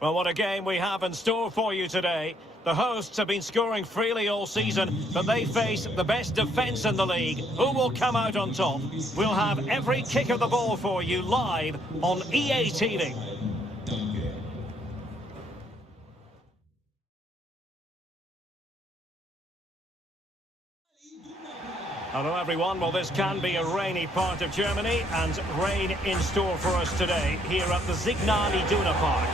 Well, what a game we have in store for you today. The hosts have been scoring freely all season, but they face the best defence in the league. Who will come out on top? We'll have every kick of the ball for you live on EA TV. Hello everyone, well this can be a rainy part of Germany and rain in store for us today here at the Signal Iduna Park.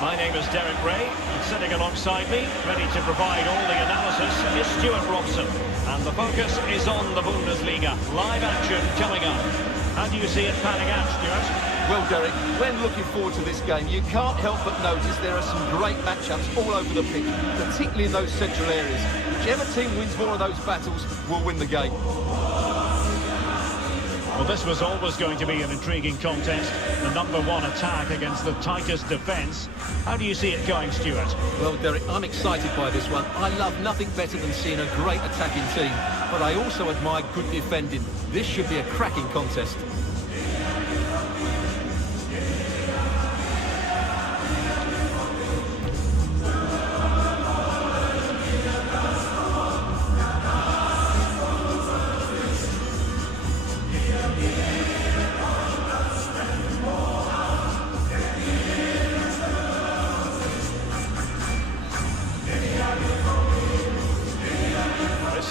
My name is Derek Ray, and sitting alongside me, ready to provide all the analysis, is Stuart Robson. And the focus is on the Bundesliga. Live action coming up. How do you see it panning out, Stuart? Well, Derek, when looking forward to this game, you can't help but notice there are some great matchups all over the pitch, particularly in those central areas. Whichever team wins more of those battles will win the game. Well, this was always going to be an intriguing contest. The #1 attack against the tightest defence. How do you see it going, Stuart? Well, Derek, I'm excited by this one. I love nothing better than seeing a great attacking team, but I also admire good defending. This should be a cracking contest.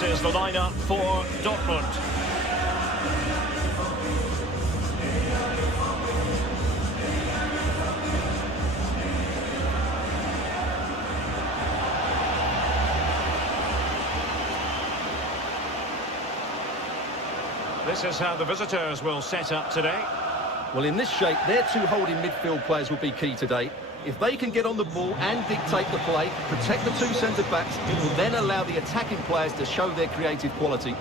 This is the lineup for Dortmund. This is how the visitors will set up today. Well, in this shape, their two holding midfield players will be key today. If they can get on the ball and dictate the play, protect the two centre-backs, it will then allow the attacking players to show their creative quality.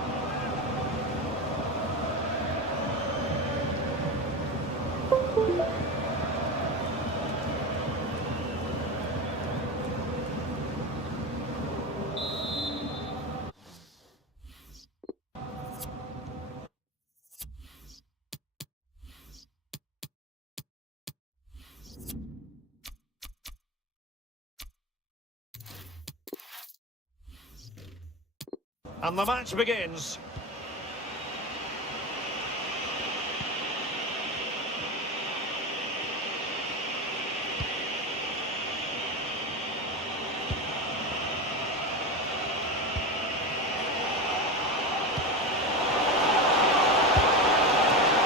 And the match begins.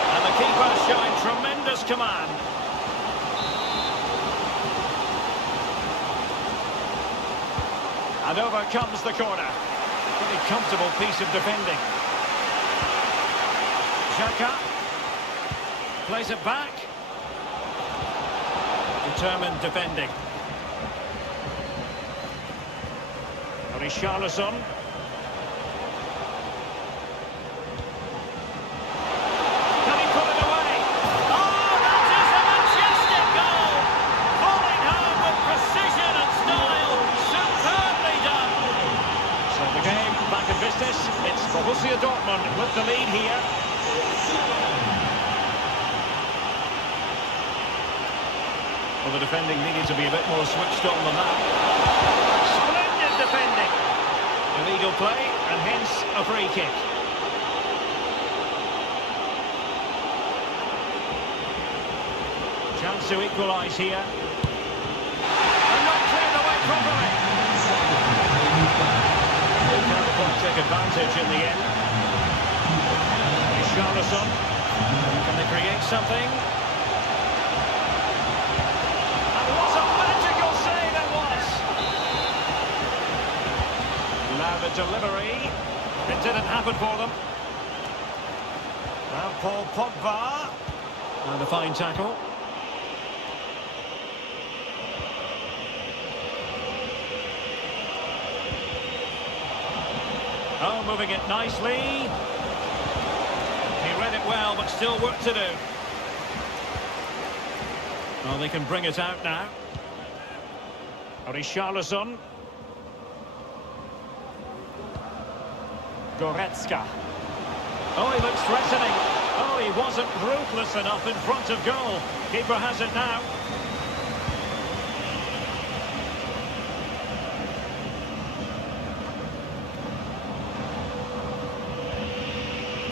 And the keeper showing tremendous command. And over comes the corner. Pretty comfortable piece of defending. Xhaka plays it back. Determined defending. Richarlison. Can he put it away? Oh, that is a majestic goal! Falling home with precision and style. Superbly done. So the game back in business. It's Borussia Dortmund with the lead here. Well, the defending needed to be a bit more switched on than that. Splendid defending. Illegal play, and hence a free kick. Chance to equalise here. And not cleared away properly. They can't quite take advantage in the end. Richarlison. Can they create something? And what a magical save it was! Now the delivery. It didn't happen for them. Now Paul Pogba. And a fine tackle. Oh, moving it nicely. He read it well, but still work to do. Well, they can bring it out now. Richarlison. Goretzka. Oh, he looks threatening. Oh, he wasn't ruthless enough in front of goal. Keeper has it now.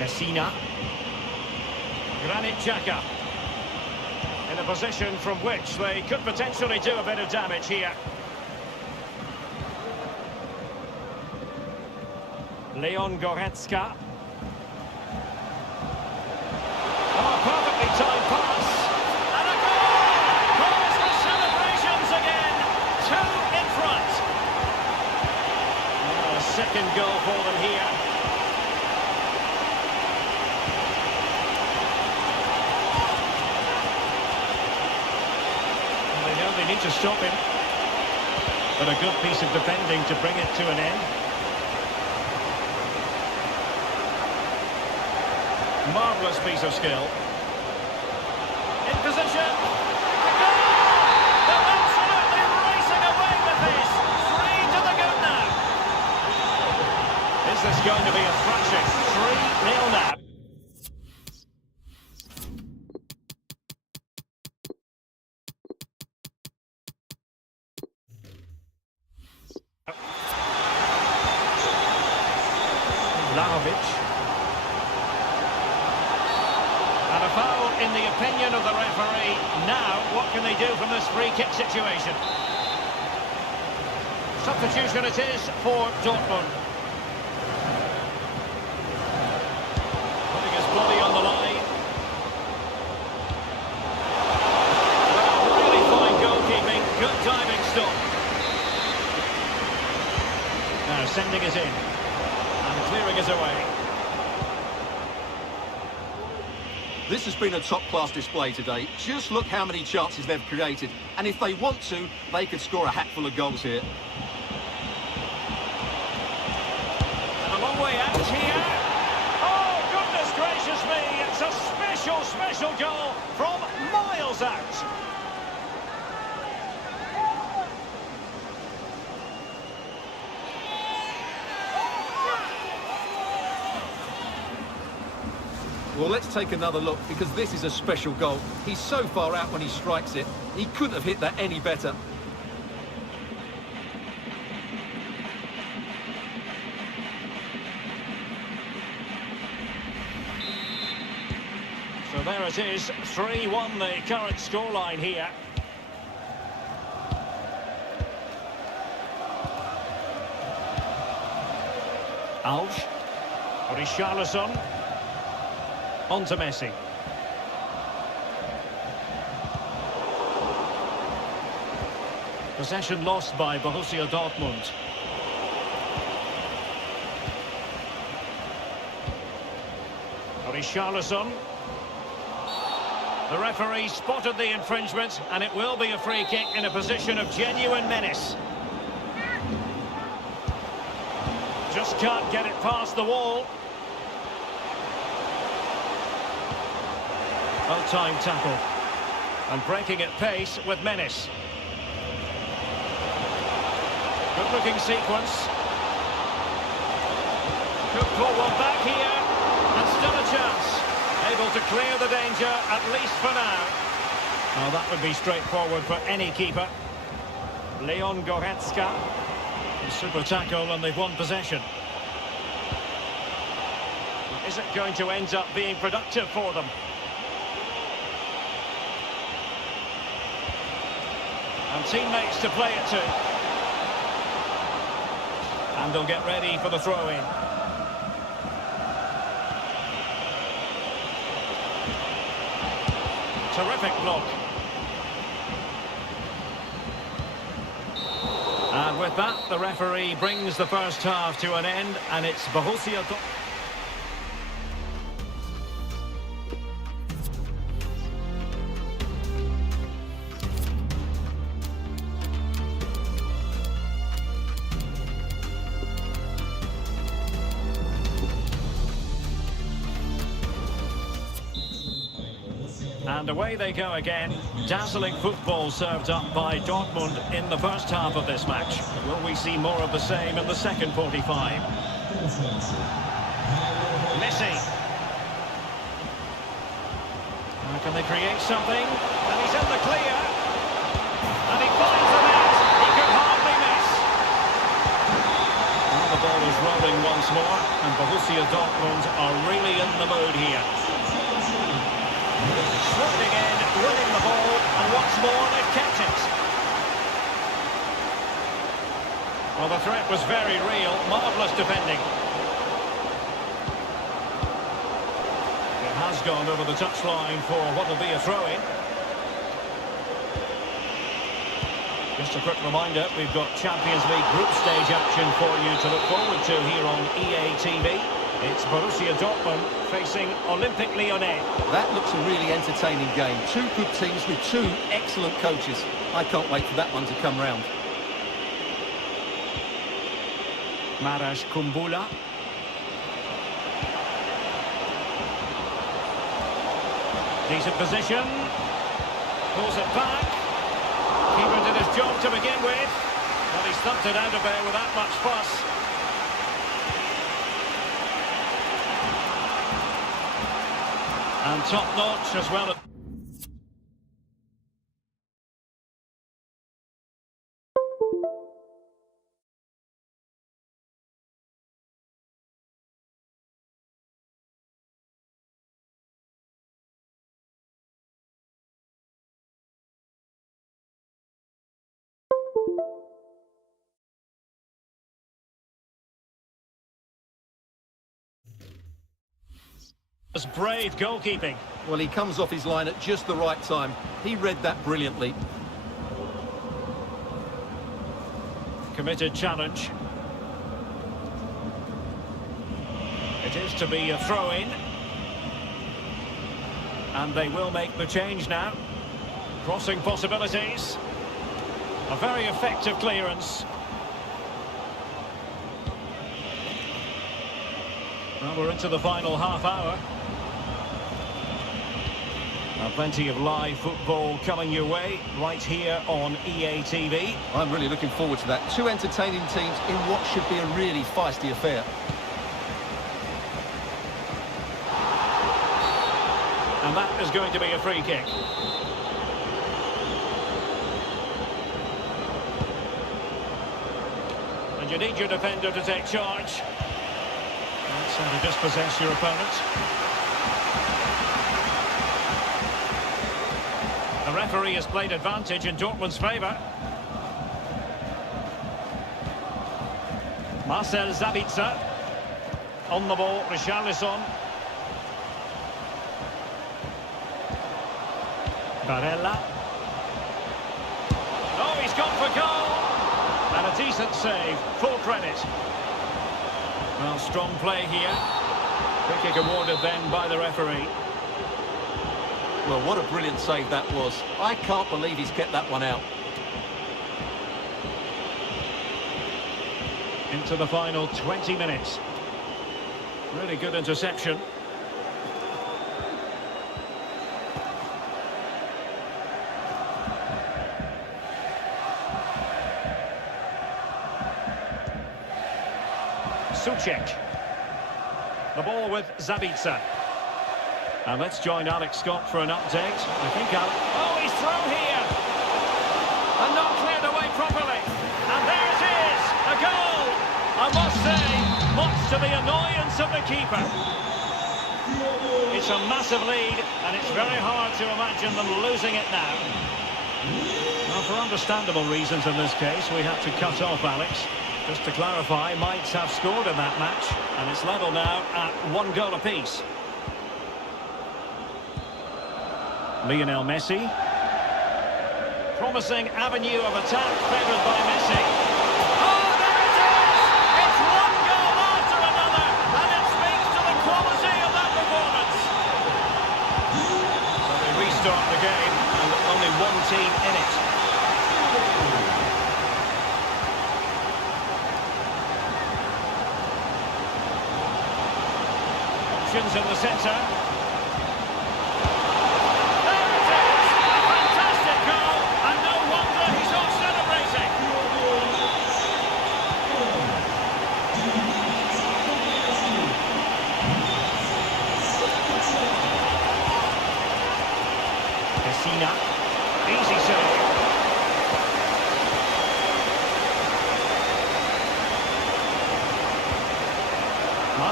Messina. Granit Xhaka. In a position from which they could potentially do a bit of damage here. Leon Goretzka. Oh, perfectly timed pass. And a goal! Calls for celebrations again. 2 in front. Oh, a second goal for them here. They know they need to stop him. But a good piece of defending to bring it to an end. Marvellous piece of skill. In position. The goal! They're absolutely racing away with this. 3 to the good now. Is this going to be a thrashing? 3-0 now. Vlahovic. And a foul in the opinion of the referee. Now, what can they do from this free kick situation? Substitution it is for Dortmund. Putting his body on the line. Well, really fine goalkeeping. Good diving stop. Now sending it in. And clearing it away. This has been a top-class display today. Just look how many chances they've created. And if they want to, they could score a hatful of goals here. And a long way out here. Oh, goodness gracious me. It's a special goal from miles out. Well, let's take another look, because this is a special goal. He's so far out when he strikes it. He couldn't have hit that any better. So there it is, 3-1 the current scoreline here. Alves. Richarlison. On to Messi. Possession lost by Borussia Dortmund. Richarlison. The referee spotted the infringement, and it will be a free kick in a position of genuine menace. Just can't get it past the wall. Well-timed tackle. And breaking at pace with menace. Good-looking sequence. Could pull one back here. And still a chance. Able to clear the danger, at least for now. Oh, that would be straightforward for any keeper. Leon Goretzka. Super tackle, and they've won possession. Is it going to end up being productive for them? And teammates to play it to. And they'll get ready for the throw-in. Terrific block. And with that, the referee brings the first half to an end, and it's Borussia Dortumnd. And away they go again. Dazzling football served up by Dortmund in the first half of this match. Will we see more of the same in the second 45? Messi. Can they create something? And he's in the clear. And he finds the net. He could hardly miss. Well, the ball is rolling once more. And Borussia Dortmund are really in the mood here. Swooping in, winning the ball, and what's more, they've kept it. Well, the threat was very real. Marvellous defending. It has gone over the touchline for what will be a throw-in. Just a quick reminder, we've got Champions League group stage action for you to look forward to here on EA TV. It's Borussia Dortmund facing Olympique Lyonnais. That looks a really entertaining game. Two good teams with two excellent coaches. I can't wait for that one to come round. Marash Kumbula. Decent position. Pulls it back. Keeper did his job to begin with. Well, he's thumped it out of there without much fuss. And top-notch as well. Brave goalkeeping. Well, he comes off his line at just the right time. He read that brilliantly. Committed challenge. It is to be a throw-in. And they will make the change now. Crossing possibilities. A very effective clearance. Well, we're into the final half hour. Now, plenty of live football coming your way right here on EA TV. I'm really looking forward to that. Two entertaining teams in what should be a really feisty affair. And that is going to be a free kick. And you need your defender to take charge. That's how to dispossess your opponent. The referee has played advantage in Dortmund's favour. Marcel Sabitzer. On the ball, Richarlison. Barella. Oh, he's gone for goal! And a decent save, full credit. Well, strong play here. Free kick awarded then by the referee. Well, what a brilliant save that was. I can't believe he's kept that one out. Into the final 20 minutes. Really good interception. Suchek. The ball with Sabitzer. And let's join Alex Scott for an update. I think oh, he's thrown here! And not cleared away properly. And there it is! A goal! I must say, much to the annoyance of the keeper. It's a massive lead, and it's very hard to imagine them losing it now. Well, for understandable reasons in this case, we have to cut off Alex. Just to clarify, Mainz have scored in that match, and it's level now at 1 goal apiece. Lionel Messi. Promising avenue of attack favoured by Messi. Oh, there it is! It's 1 goal after another, and it speaks to the quality of that performance. So they restart the game, and only one team in it. Options in the centre. Easy save.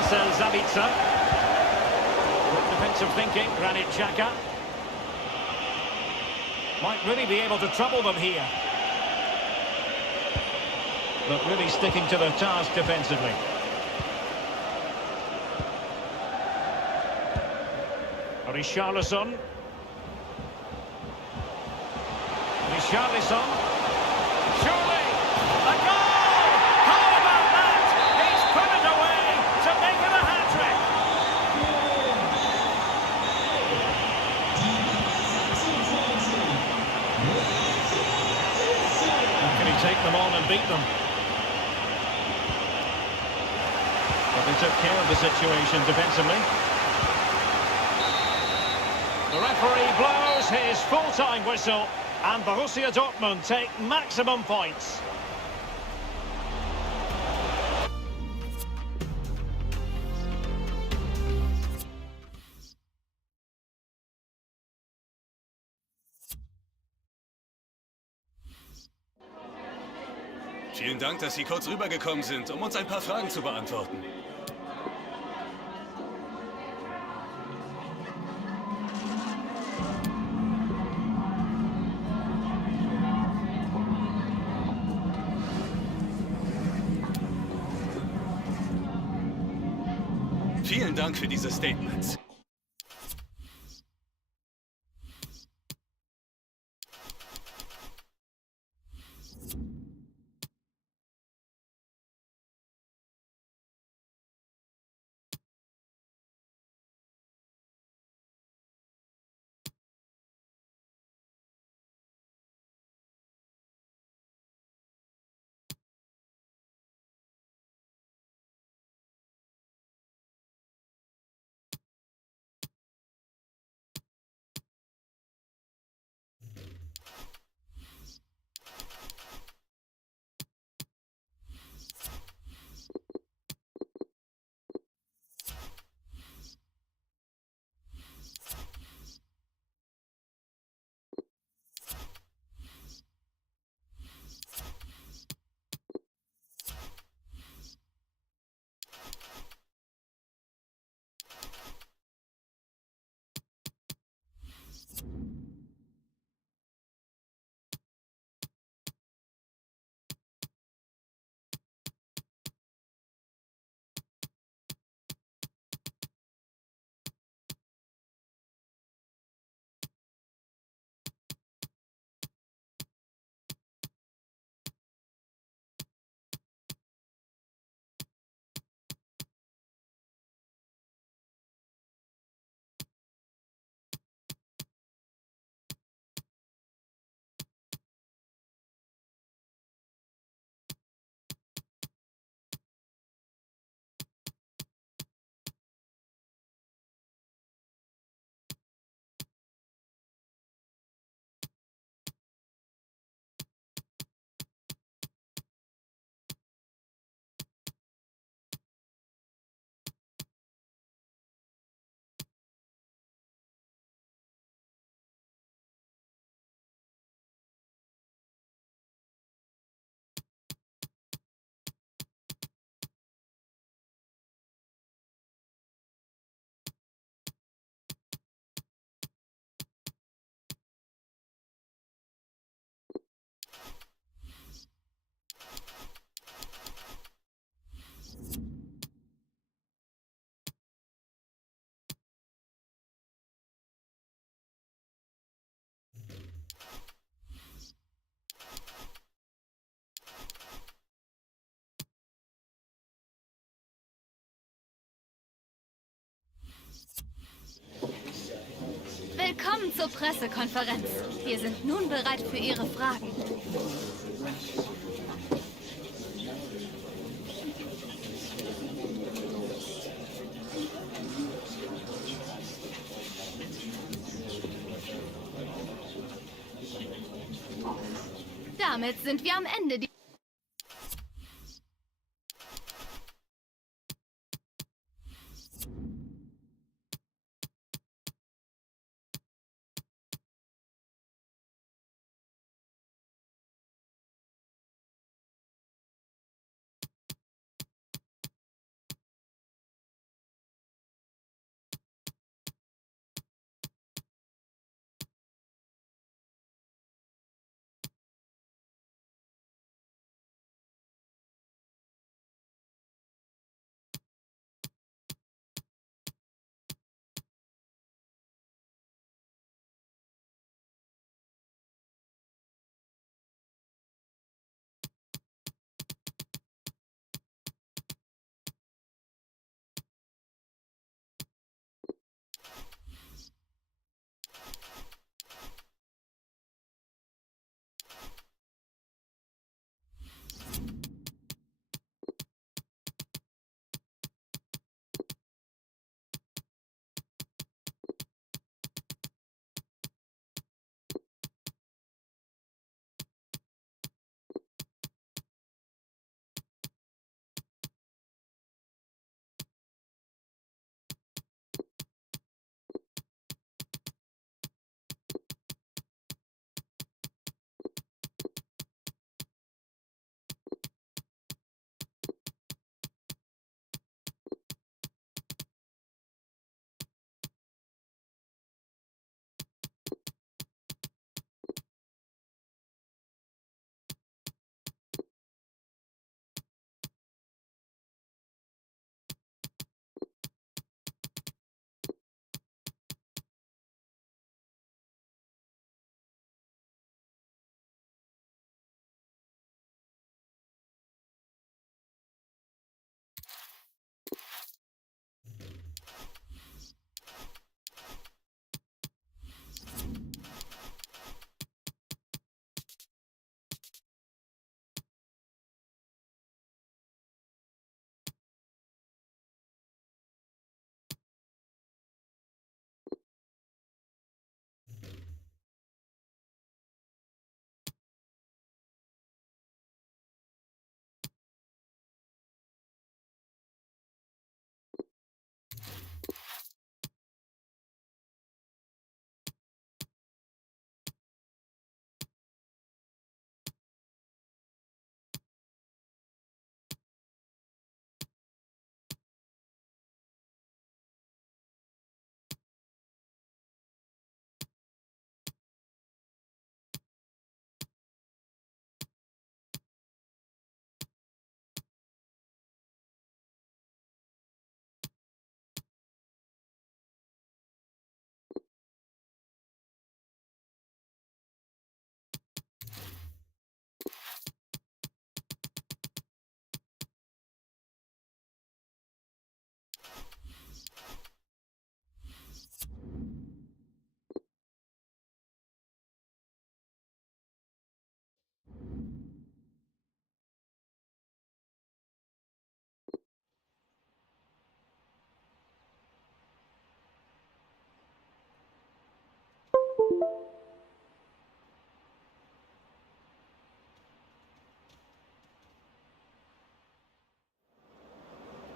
Zabitzer. Defensive thinking, Granit Xhaka. Might really be able to trouble them here. But really sticking to their task defensively. Richarlison. Richarlison. Surely! A goal! How about that? He's put it away to make it a hat-trick. How can he take them on and beat them? But they took care of the situation defensively. The referee blows his full-time whistle, and Borussia Dortmund take maximum points. Vielen Dank, dass Sie kurz rübergekommen sind, um uns ein paar Fragen zu beantworten. Vielen Dank für diese Statements. Willkommen zur Pressekonferenz. Wir sind nun bereit für Ihre Fragen. Damit sind wir am Ende.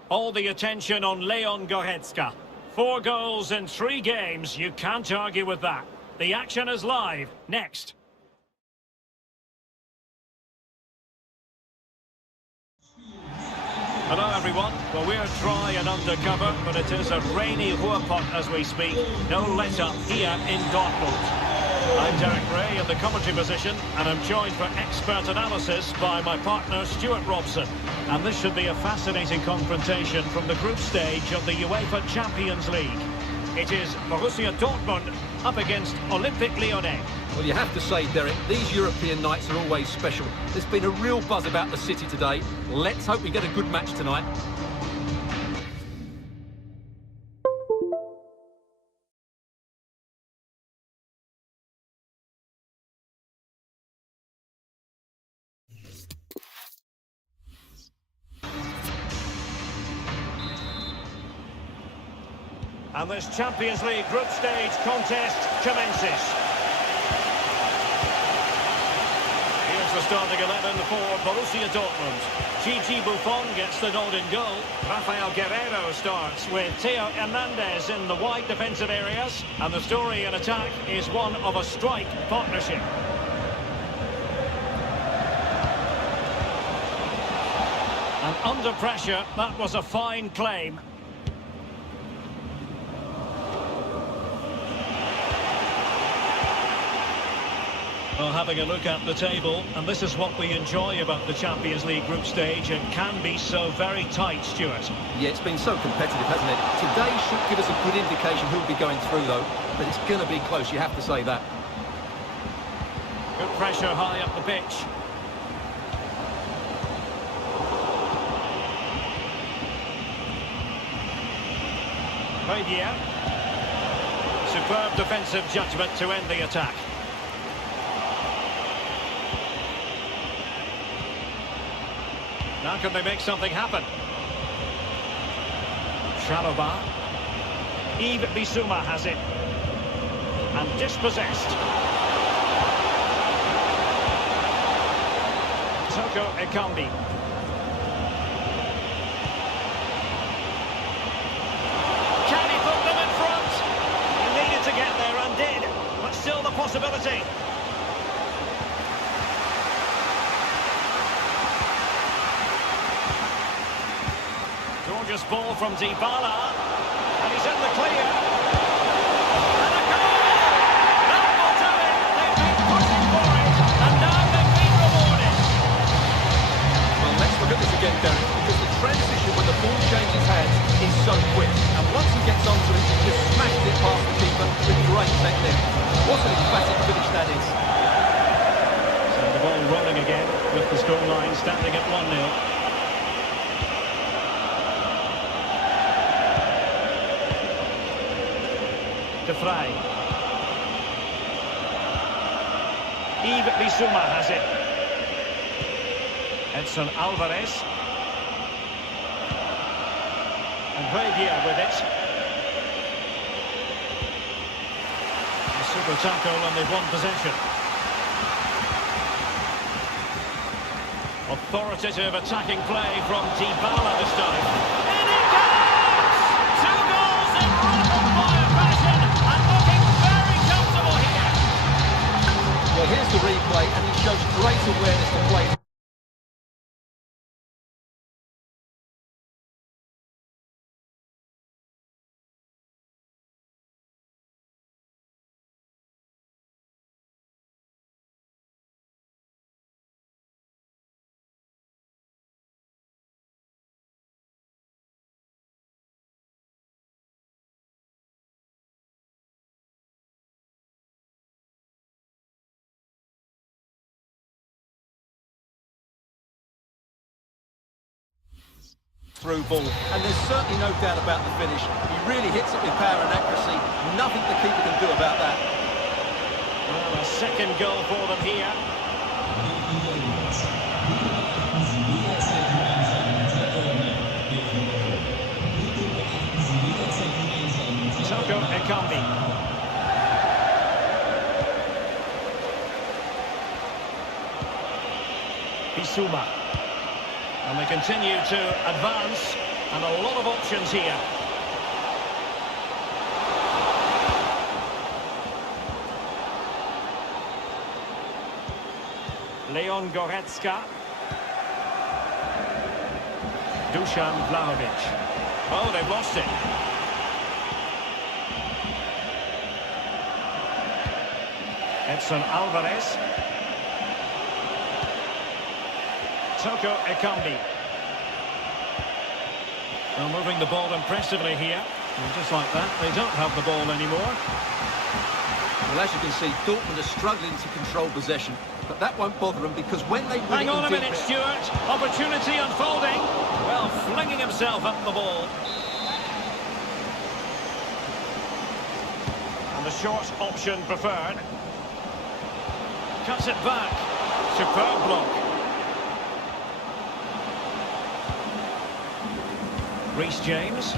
All the attention on Leon Goretzka. 4 goals in 3 games, you can't argue with that. The action is live. Next. Hello everyone. Well, we're dry and undercover, but it is a rainy Ruhrpott as we speak. No let-up here in Dortmund. I'm Derek Ray in the commentary position, and I'm joined for expert analysis by my partner Stuart Robson. And this should be a fascinating confrontation from the group stage of the UEFA Champions League. It is Borussia Dortmund up against Olympique Lyonnais. Well, you have to say, Derek, these European nights are always special. There's been a real buzz about the city today. Let's hope we get a good match tonight. And this Champions League group stage contest commences. Here's the starting 11 for Borussia Dortmund. Gigi Buffon gets the nod in goal. Rafael Guerreiro starts with Theo Hernandez in the wide defensive areas. And the story in attack is one of a strike partnership. And under pressure, that was a fine claim. Well, having a look at the table, and this is what we enjoy about the Champions League group stage. It can be so very tight, Stuart. Yeah, it's been so competitive, hasn't it? Today should give us a good indication who'll be going through, though. But it's going to be close, you have to say that. Good pressure high up the pitch. Rabier. Superb defensive judgment to end the attack. Now can they make something happen? Chalobah. Yves Bissouma has it. And dispossessed. Toko Ekambi. Can he put them in front? He needed to get there and did. But still the possibility. Gorgeous ball from Dybala, and he's in the clear. And a goal! That will do it! They've been pushing for it, and now they've been rewarded. Well, let's look at this again, Derek, because the transition when the ball changes hands is so quick. And once he gets onto it, he just smashes it past the keeper with great technique. What an emphatic finish that is. So the ball rolling again, with the scoreline standing at 1-0. De Vrij. Yves Bissouma has it. Edson Alvarez. And Rabier with it. A super tackle and they've won possession. Authoritative attacking play from Dybala this time. In it goes! 2 goals in rapid fire fashion and looking very comfortable here. Well, here's the replay, and he shows great awareness to play. Through ball, and there's certainly no doubt about the finish. He really hits it with power and accuracy. Nothing the keeper can do about that. Well, a second goal for them here. Toko Ekambi. Bissouma. And they continue to advance, and a lot of options here. Leon Goretzka. Dusan Vlahovic. Oh, they've lost it. Edson Alvarez. Toko Ekambi. Well, moving the ball impressively here. And just like that, they don't have the ball anymore. Well, as you can see, Dortmund are struggling to control possession, but that won't bother them because when they Hang on a minute, Stuart. Opportunity unfolding. Well, flinging himself up the ball. And the short option preferred. Cuts it back. Superb block. Reece James.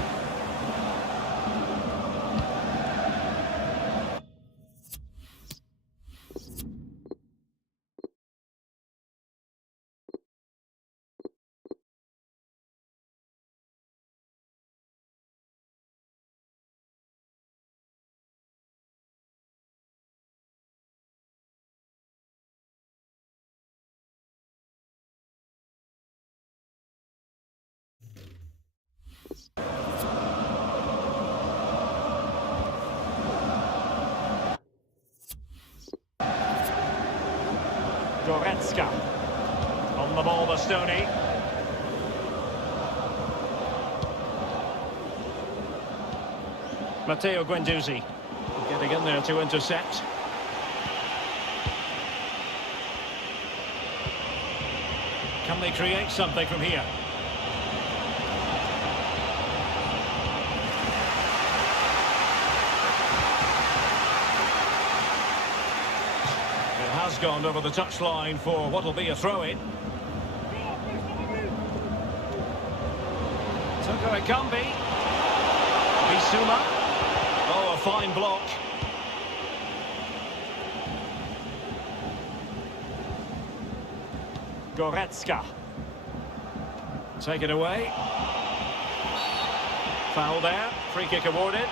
Goretzka. On the ball, Bastoni. Matteo Guendouzi. Getting in there to intercept. Can they create something from here? Has gone over the touchline for what will be a throw-in. Toko Ekambi. Bissouma. Oh, a fine block. Goretzka. Take it away. Foul there. Free kick awarded.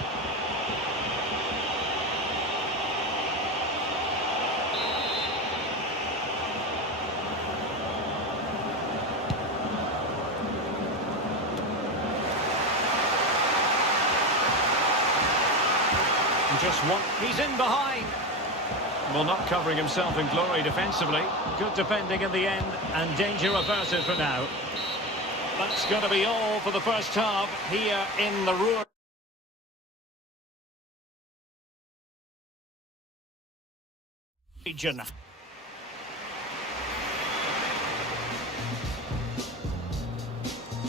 He's in behind. Well, not covering himself in glory defensively. Good defending in the end, and danger averted for now. That's going to be all for the first half here in the Ruhr region.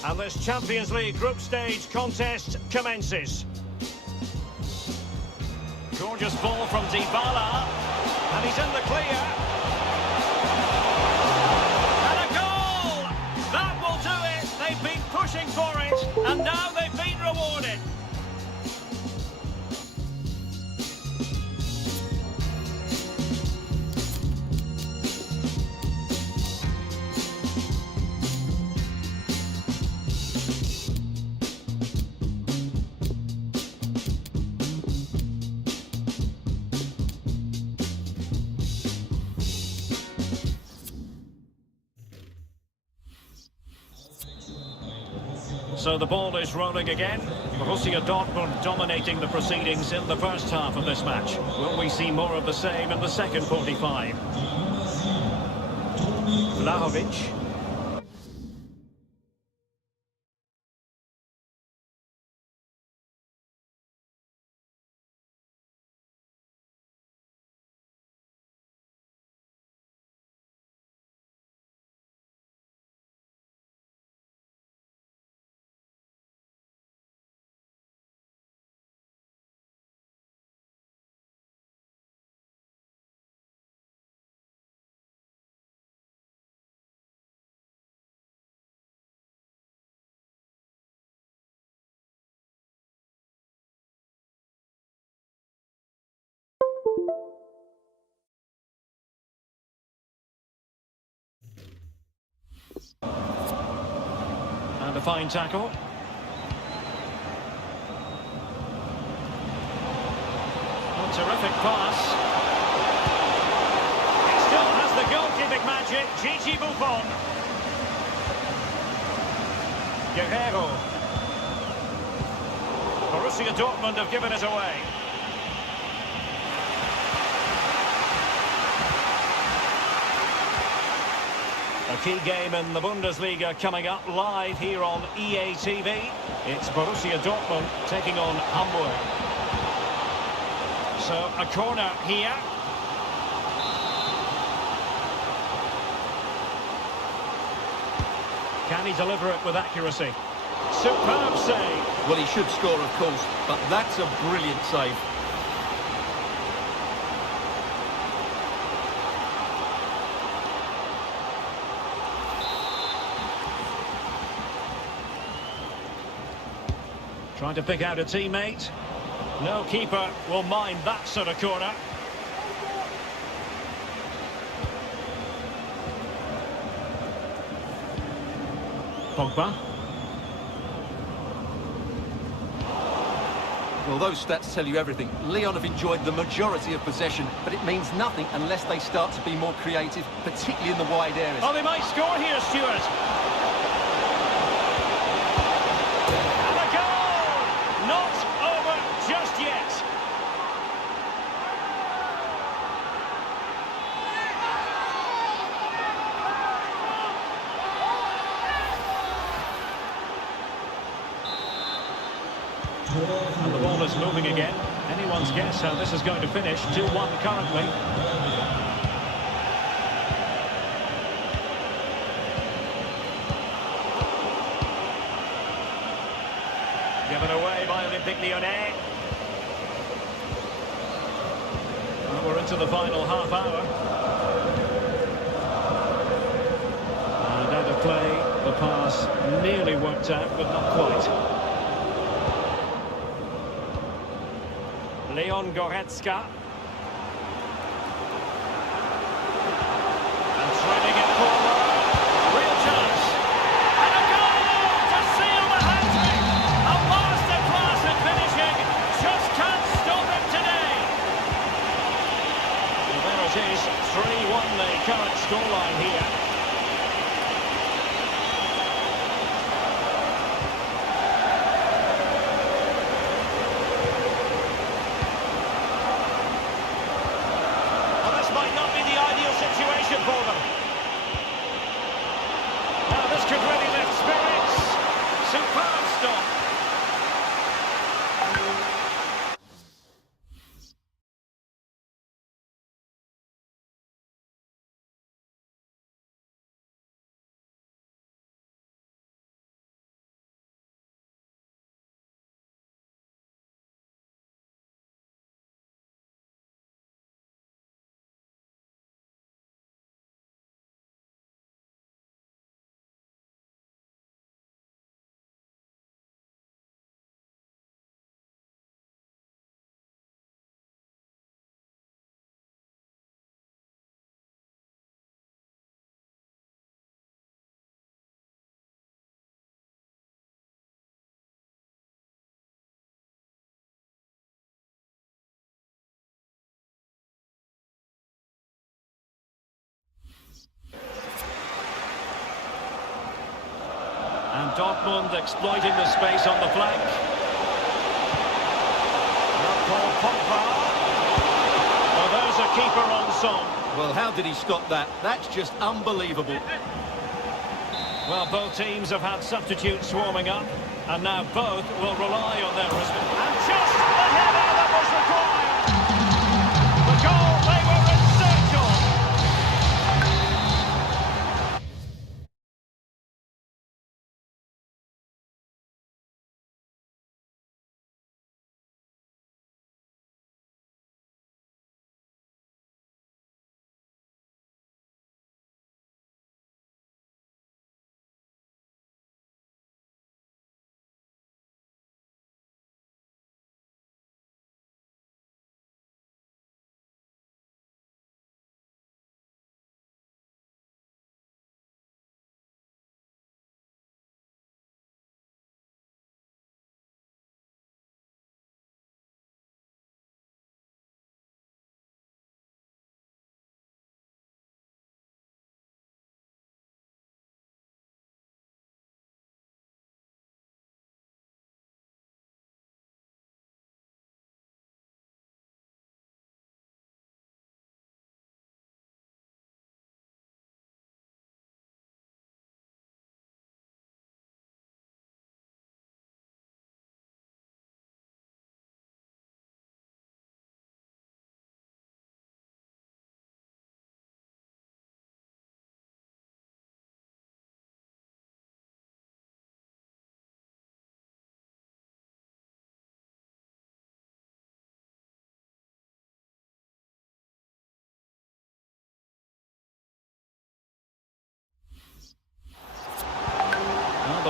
And this Champions League group stage contest commences. Gorgeous ball from Dybala, and he's in the clear. And a goal! That will do it. They've been pushing for it, and now they've been rewarded. So the ball is rolling again. Borussia Dortmund dominating the proceedings in the first half of this match. Will we see more of the same in the second 45? Vlahovic. And a fine tackle. Oh, terrific pass. He still has the goalkeeping magic. Gigi Buffon. Guerrero. Borussia Dortmund have given it away. A key game in the Bundesliga coming up live here on EA TV. It's Borussia Dortmund taking on Hamburg. So a corner here. Can he deliver it with accuracy? Superb save. Well, he should score, of course, but that's a brilliant save. Trying to pick out a teammate. No keeper will mind that sort of corner. Pogba. Well, those stats tell you everything. Lyon have enjoyed the majority of possession, but it means nothing unless they start to be more creative, particularly in the wide areas. Oh, they might score here, Stuart. And a goal! Not over just yet. And the ball is moving again. Anyone's guess how this is going to finish. 2-1 currently. Given away by Olympique Lyonnais. And we're into the final half hour. And out of play, the pass nearly worked out, but not quite. Leon Goretzka. And threading it forward. Real chance. And a goal to seal the hat-trick. A masterclass in finishing. Just can't stop him today. Well, there it is. 3-1 the current scoreline here. Situation for them. Now this could really lift spirits. Superb stop. And Dortmund exploiting the space on the flank. Not Paul Pogba. Well, there's a keeper on song. Well, how did he stop that? That's just unbelievable. Well, both teams have had substitutes swarming up, and now both will rely on their respect. And just the header that was required. The goal they were in search of.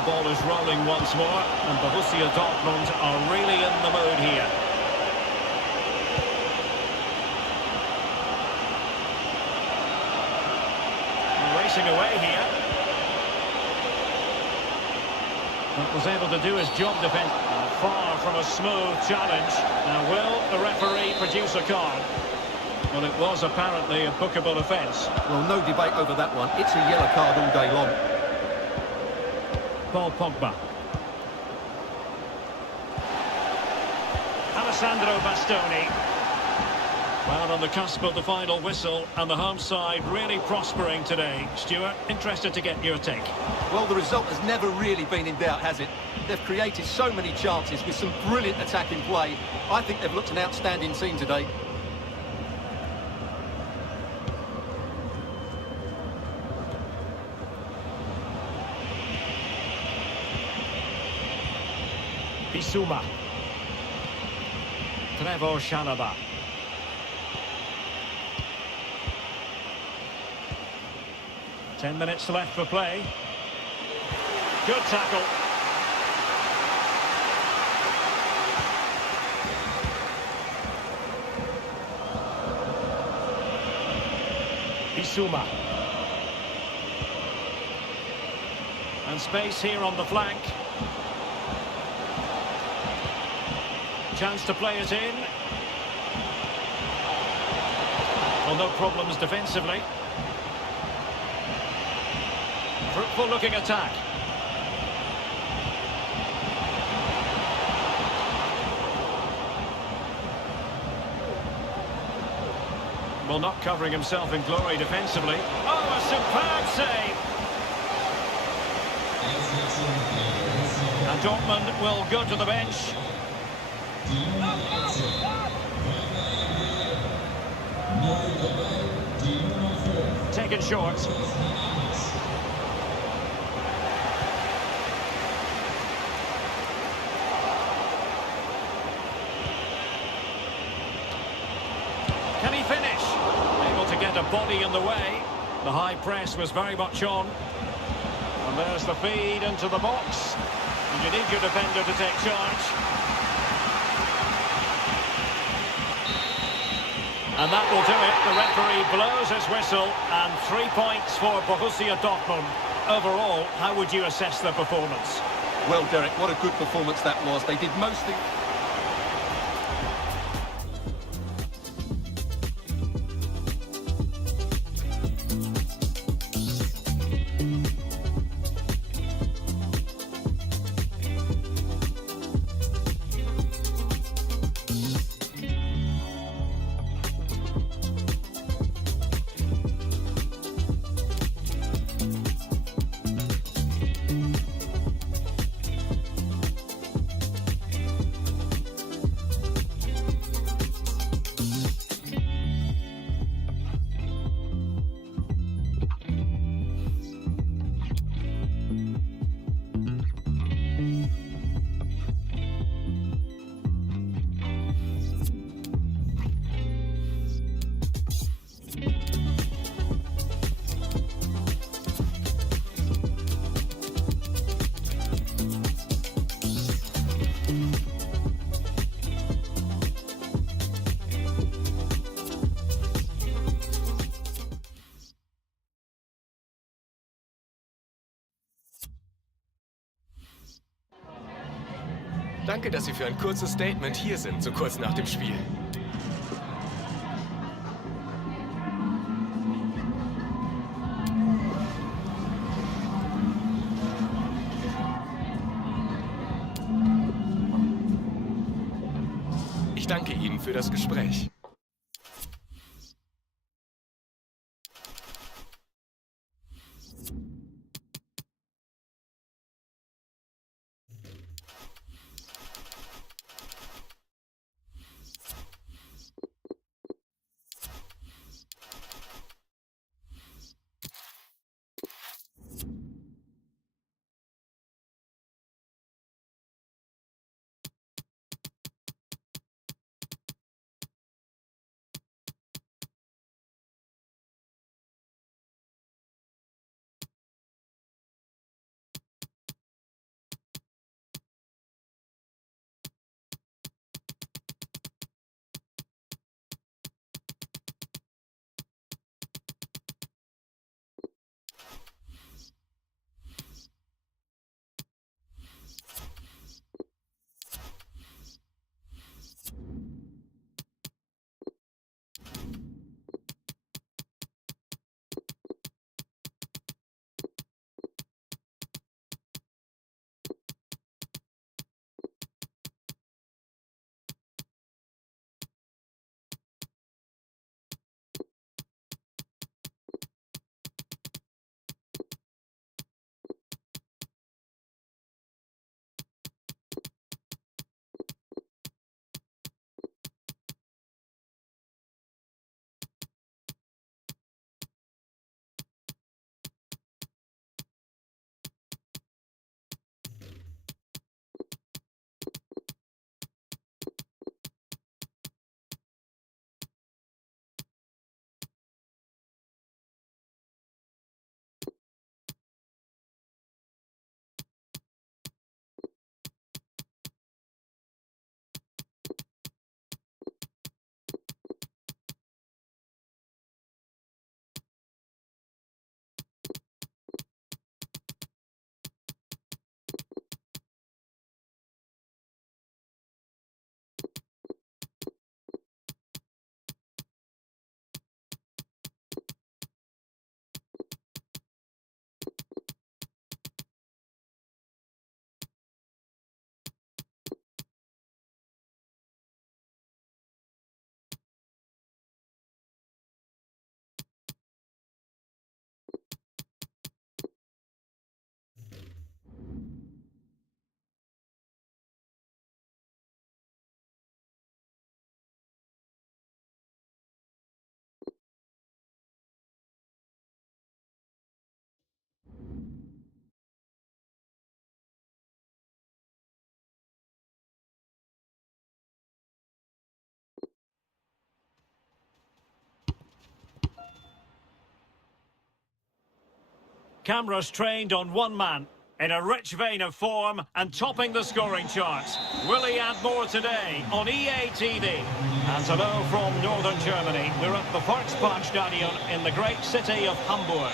ball is rolling once more, and Borussia Dortmund are really in the mood here. Racing away here. But was able to do his job defense. Far from a smooth challenge. Now, will the referee produce a card? Well, it was apparently a bookable offence. Well, no debate over that one. It's a yellow card all day long. Paul Pogba. Alessandro Bastoni. Well, on the cusp of the final whistle, and the home side really prospering today. Stuart, interested to get your take. Well, the result has never really been in doubt, has it? They've created so many chances with some brilliant attacking play. I think they've looked an outstanding team today. Bissouma. Trevor Chalobah. Ten minutes left for play. Good tackle. Bissouma. And space here on the flank. Chance to play it in. Well, no problems defensively. Fruitful looking attack. Well, not covering himself in glory defensively. Oh, a superb save! And Dortmund will go to the bench. Taken short. Can he finish? Able to get a body in the way. The high press was very much on. And there's the feed into the box. And you need your defender to take charge. And that will do it. The referee blows his whistle, and 3 points for Borussia Dortmund. Overall, how would you assess their performance? Well, Derek, what a good performance that was. They did most things. Danke, dass Sie für ein kurzes Statement hier sind, so kurz nach dem Spiel. Ich danke Ihnen für das Gespräch. Cameras trained on one man, in a rich vein of form and topping the scoring charts. Will he add more today on EA TV? And hello from northern Germany. We're at the Volksparkstadion in the great city of Hamburg.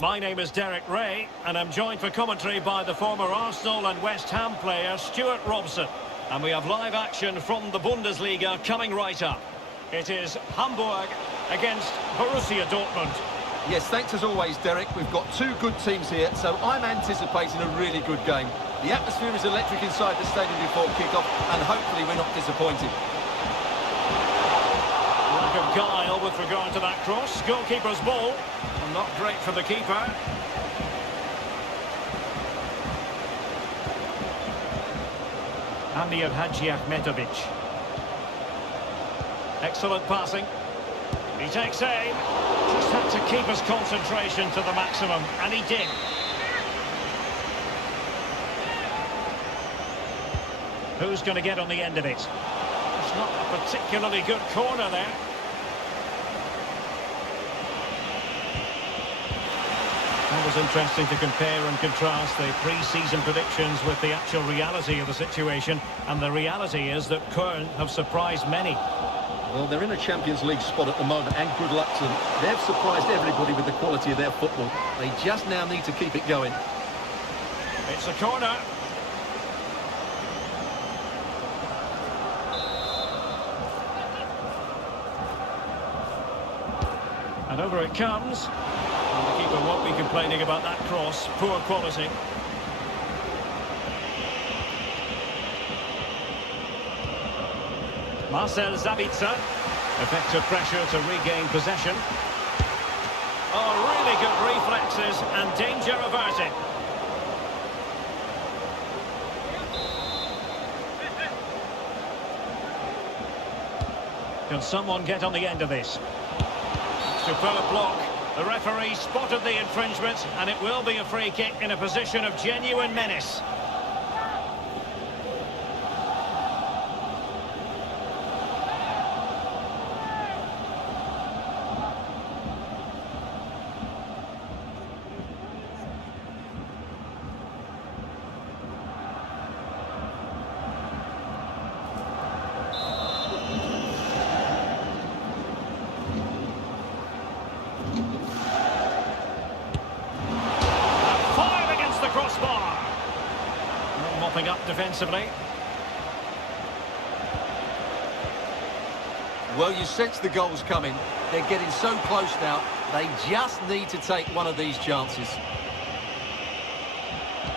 My name is Derek Ray, and I'm joined for commentary by the former Arsenal and West Ham player Stuart Robson. And we have live action from the Bundesliga coming right up. It is Hamburg against Borussia Dortumnd. Yes, thanks as always, Derek. We've got two good teams here, so I'm anticipating a really good game. The atmosphere is electric inside the stadium before kick-off, and hopefully we're not disappointed. Lack of guile with regard to that cross. Goalkeeper's ball. Not great for the keeper. Amir Hadji Ahmetovic. Excellent passing. He takes aim. Just had to keep his concentration to the maximum, and he did. Who's going to get on the end of it? It's not a particularly good corner there. It was interesting to compare and contrast the pre-season predictions with the actual reality of the situation, and the reality is that Köln have surprised many. Well, they're in a Champions League spot at the moment, and good luck to them. They've surprised everybody with the quality of their football. They just now need to keep it going. It's a corner. And over it comes. And the keeper won't be complaining about that cross. Poor quality. Marcel Sabitzer. Effective pressure to regain possession. Oh, really good reflexes and danger averted. Can someone get on the end of this? Superb block. The referee spotted the infringement, and it will be a free kick in a position of genuine menace. Up defensively. Well, you sense the goals coming. They're getting so close now. They just need to take one of these chances.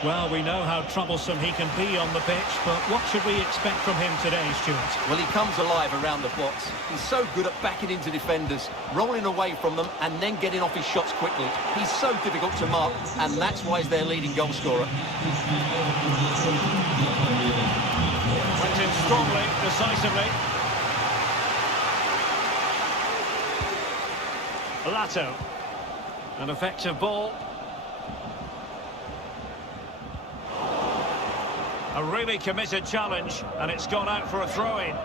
Well, we know how troublesome he can be on the pitch, but what should we expect from him today, Stuart? Well, he comes alive around the box. He's so good at backing into defenders, rolling away from them, and then getting off his shots quickly. He's so difficult to mark, and that's why he's their leading goal scorer. Went in strongly, decisively. Lato. An effective ball. A really committed challenge, and it's gone out for a throw-in.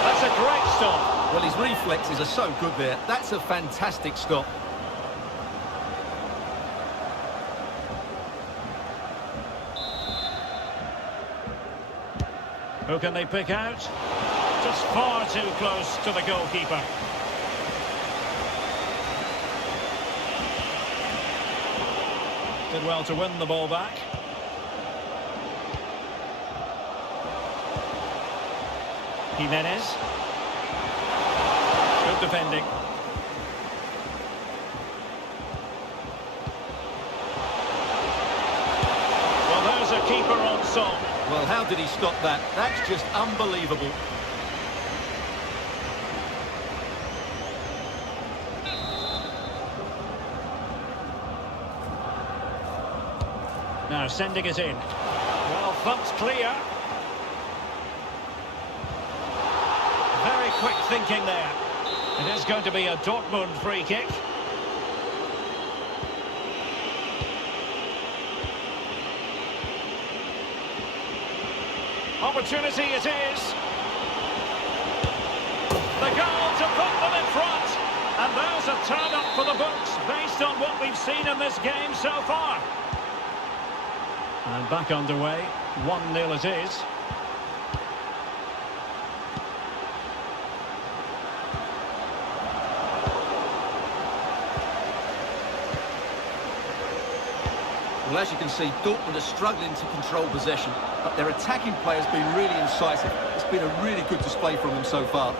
That's a great stop. Well, his reflexes are so good there. That's a fantastic stop. Who can they pick out? Just far too close to the goalkeeper. Did well to win the ball back. Jimenez. Good defending. Richarlison. Well, how did he stop that? That's just unbelievable. Now sending it in. Well, thumped clear. Very quick thinking there. It is going to be a Dortmund free kick. Opportunity it is. The goal to put them in front. And there's a turn-up for the books based on what we've seen in this game so far. And back underway. 1-0 it is. Well, as you can see, Dortmund are struggling to control possession, but their attacking play has been really incisive. It's been a really good display from them so far.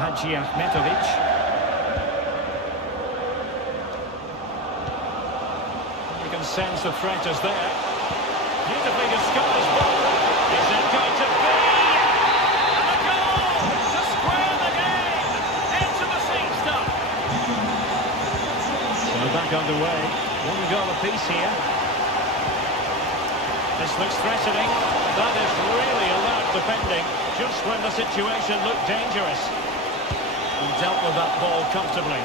Hadji Ahmetovic. You can sense the threat is there. Beautifully disguised ball. Is it going to be? And a goal to square the game. Into the seat stuff. So back underway. 1 goal apiece here. This looks threatening. That is really alert defending. Just when the situation looked dangerous. And dealt with that ball comfortably.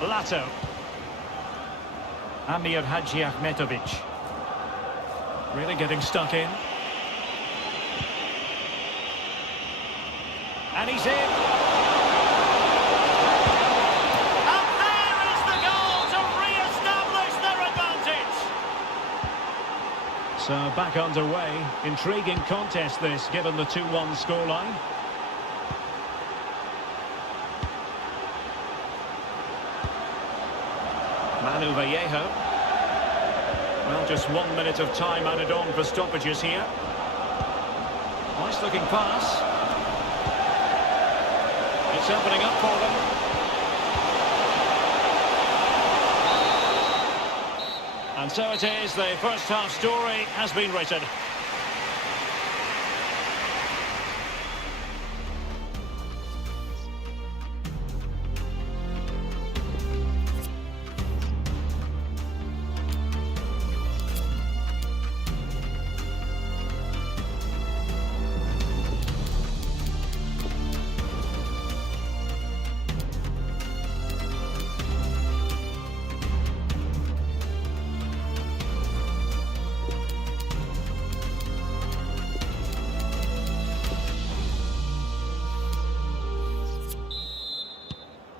Lato. Amir Hadji Ahmetovic. Really getting stuck in. And he's in. And there is the goal to re-establish their advantage. So back underway. Intriguing contest this, given the 2-1 scoreline. Manu Vallejo. Well, just 1 minute of time added on for stoppages here. Nice looking pass. It's opening up for them. And so it is, the first half story has been written.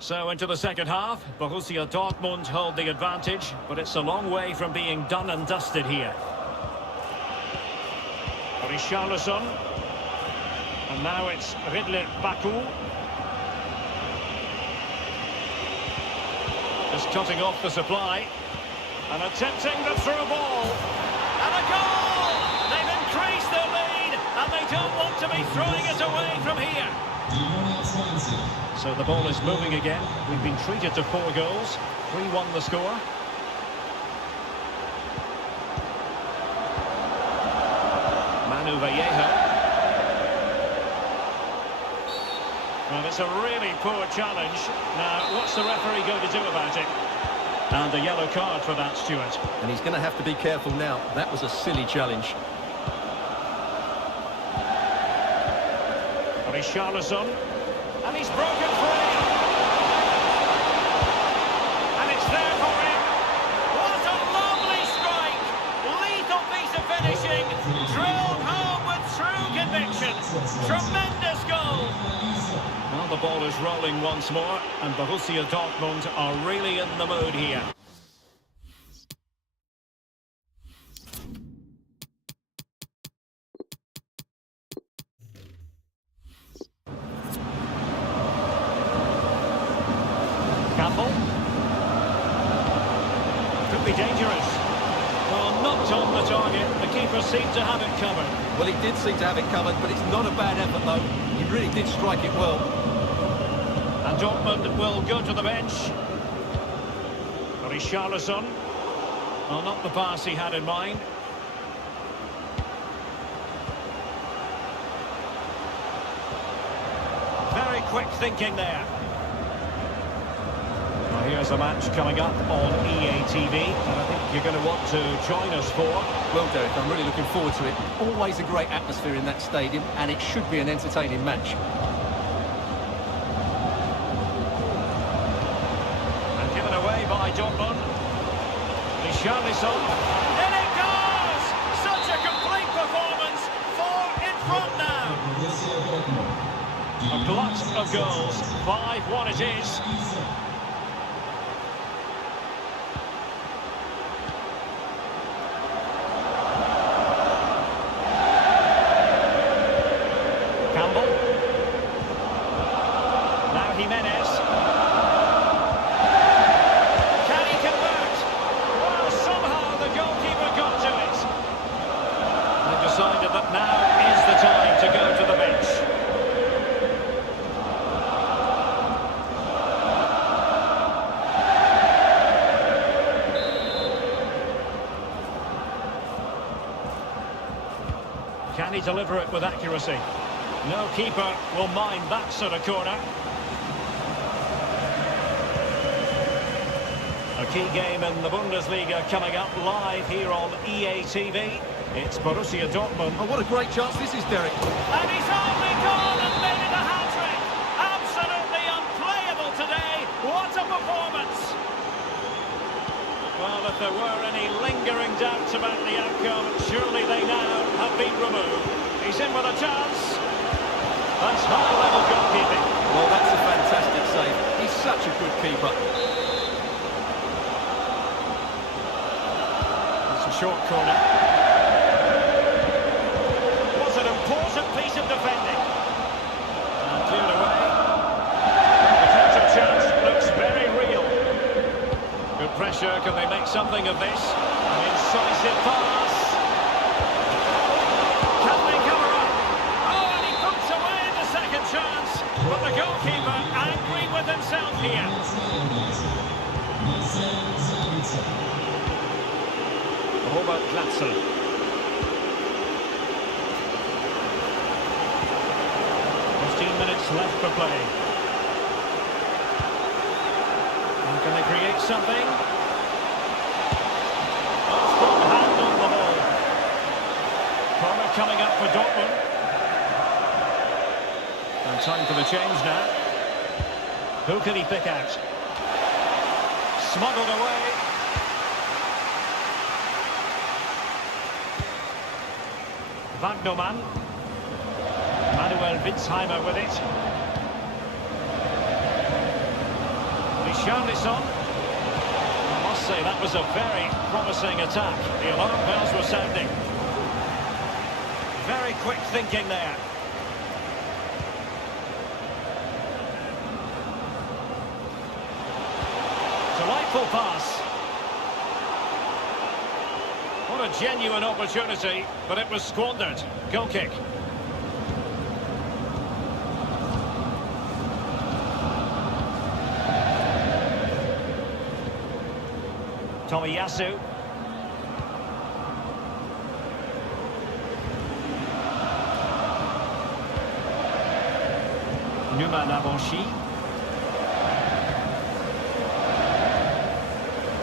So into the second half, Borussia Dortmund hold the advantage, but it's a long way from being done and dusted here. Richarlison. And now it's Ridley Baku. Just cutting off the supply. And attempting the through ball. And a goal! They've increased their lead, and they don't want to be throwing it away from here. So the ball is moving again. We've been treated to 4 goals. 3-1 the score. Manu Vallejo. Well, it's a really poor challenge. Now, what's the referee going to do about it? And a yellow card for that, Stuart. And he's going to have to be careful now. That was a silly challenge. Richarlison. And he's broken free. And it's there for him. What a lovely strike. Lethal piece of finishing. Drilled home with true conviction. Tremendous goal. Well, the ball is rolling once more, and Borussia Dortmund are really in the mood here. Could be dangerous. Well, knocked on the target. The keeper seemed to have it covered. Well, he did seem to have it covered, but it's not a bad effort, though. He really did strike it well. And Dortmund will go to the bench. Richarlison. Well, not the pass he had in mind. Very quick thinking there. Well, here's a match coming up on EA TV, and I think you're going to want to join us for. Well, Derek, I'm really looking forward to it. Always a great atmosphere in that stadium, and it should be an entertaining match. And given away by Dortmund. Richarlison. In it goes! Such a complete performance. 4 in front now. A glut of goals. 5-1 it is. Campbell. Now Jimenez. Can he convert? Well, somehow the goalkeeper got to it. They decided that now is the time to go to the bench. Can he deliver it with accuracy? No keeper will mind that sort of corner. A key game in the Bundesliga coming up live here on EA TV. It's Borussia Dortmund. Oh, what a great chance this is, Derek. And he's only gone and made it a hat-trick. Absolutely unplayable today. What a performance. Well, if there were any lingering doubts about the outcome, surely they now have been removed. He's in with a chance. That's high-level goalkeeping. Well, that's a fantastic save. He's such a good keeper. It's a short corner. Was an important piece of defending. And cleared away. The counter chance looks very real. Good pressure. Can they make something of this? An incisive pass. Can they cover up? Oh, and he puts away the second chance. But the goalkeeper angry with himself here. Robert Glatzel. 15 minutes left for play. And can they create something? Oh, strong hand on the ball. Corner coming up for Dortmund. And time for the change now. Who can he pick out? Smuggled away. Wagnerman. Manuel Witzheimer with it. Richarlison. I must say that was a very promising attack. The alarm bells were sounding. Very quick thinking there. Delightful pass. What a genuine opportunity, but it was squandered. Goal kick. Tomiyasu. Numan Avanchi.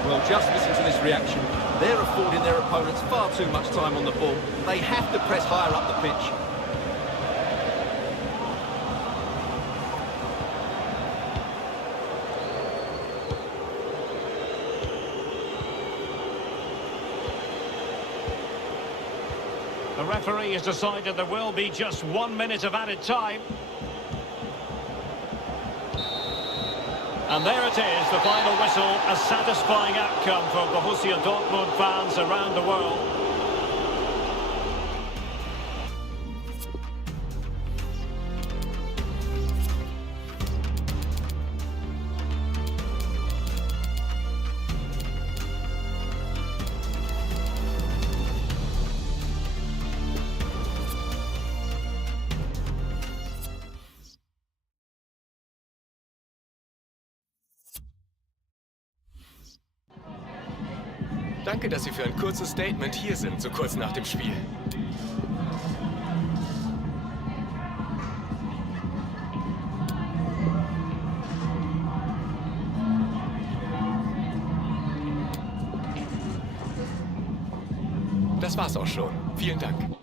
Well, just listen to this reaction. They're affording their opponents far too much time on the ball. They have to press higher up the pitch. The referee has decided there will be just 1 minute of added time. And there it is, the final whistle, a satisfying outcome for Borussia Dortmund fans around the world. Danke, dass Sie für ein kurzes Statement hier sind, so kurz nach dem Spiel. Das war's auch schon. Vielen Dank.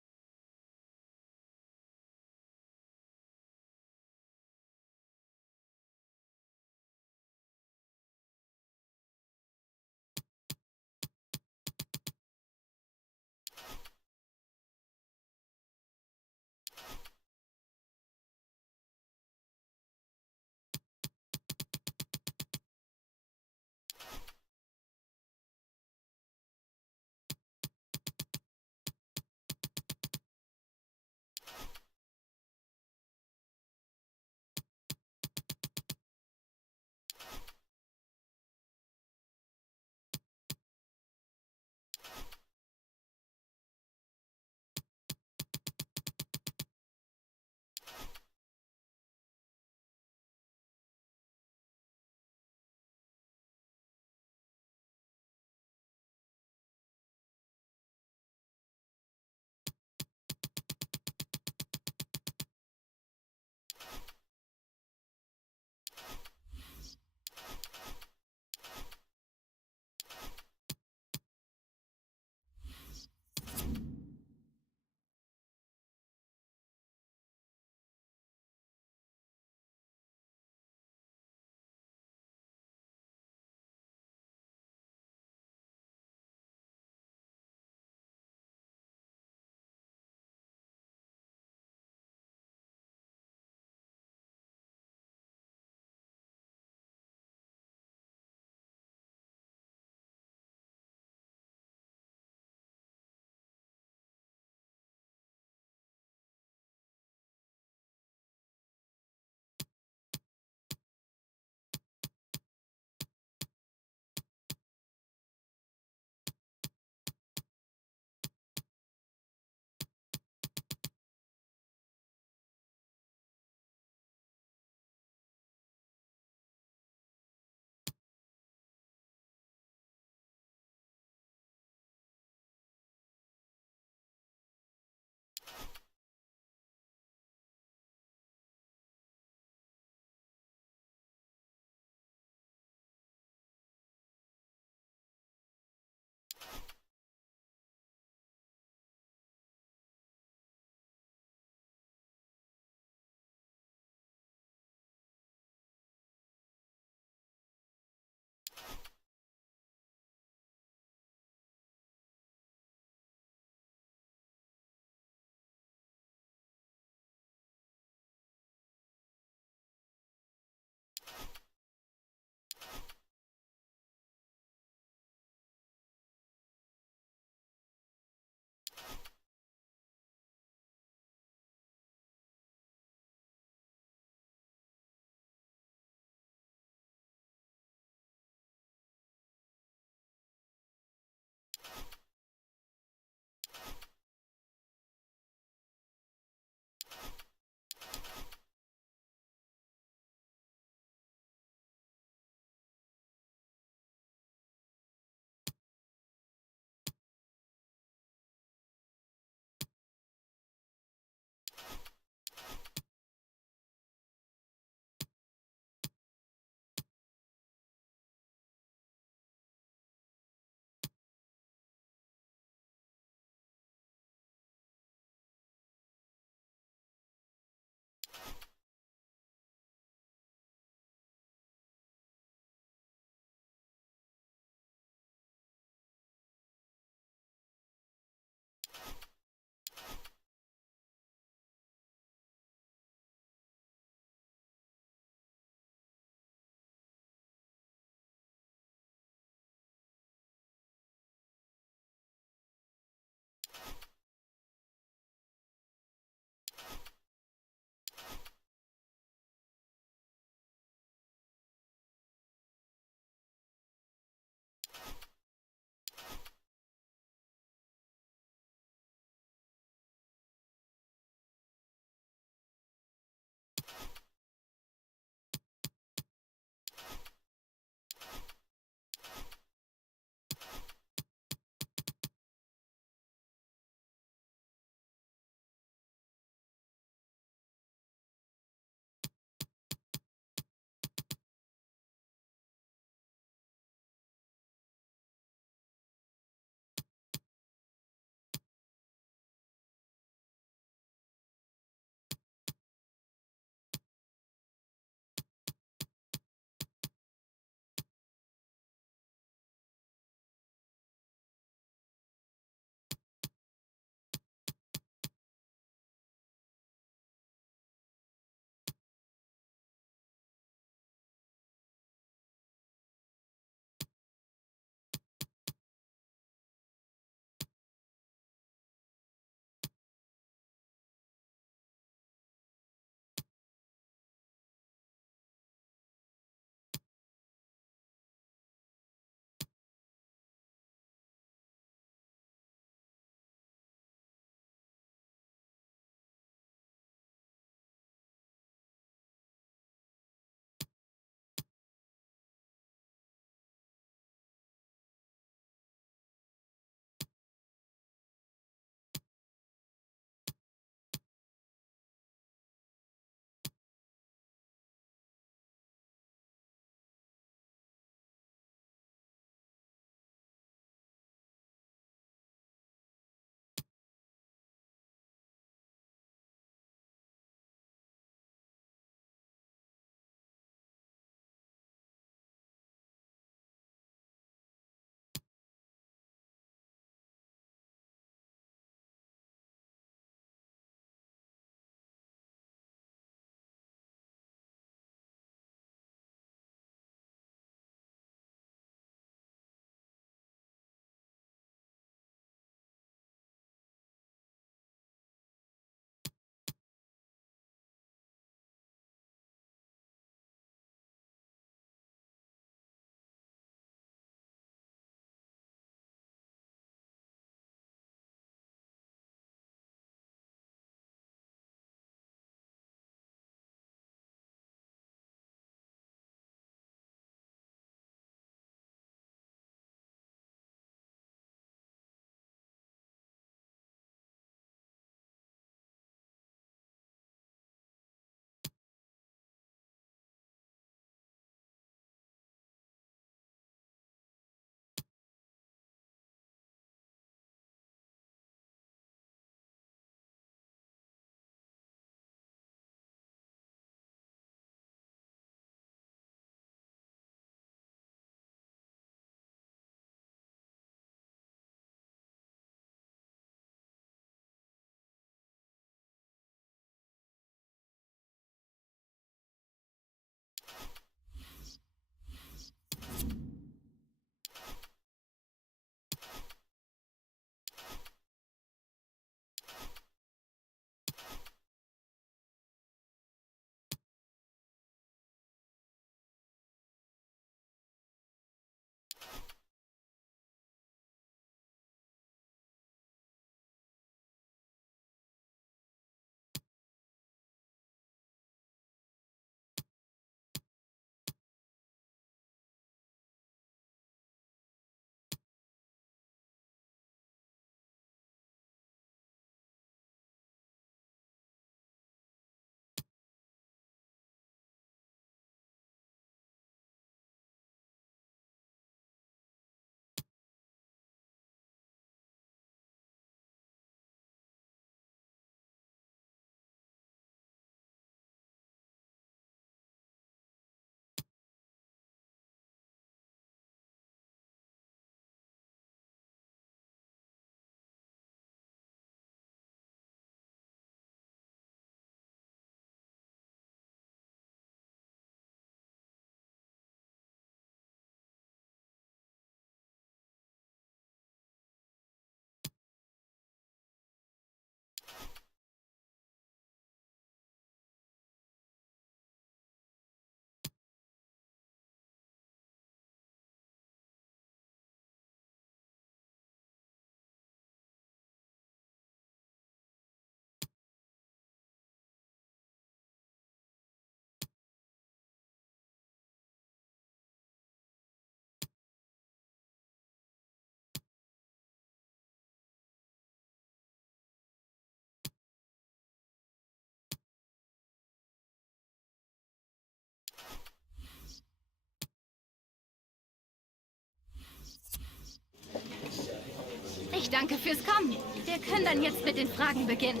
Danke fürs Kommen. Wir können dann jetzt mit den Fragen beginnen.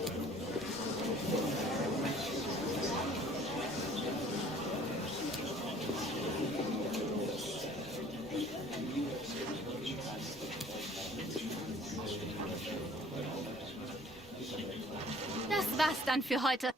Das war's dann für heute.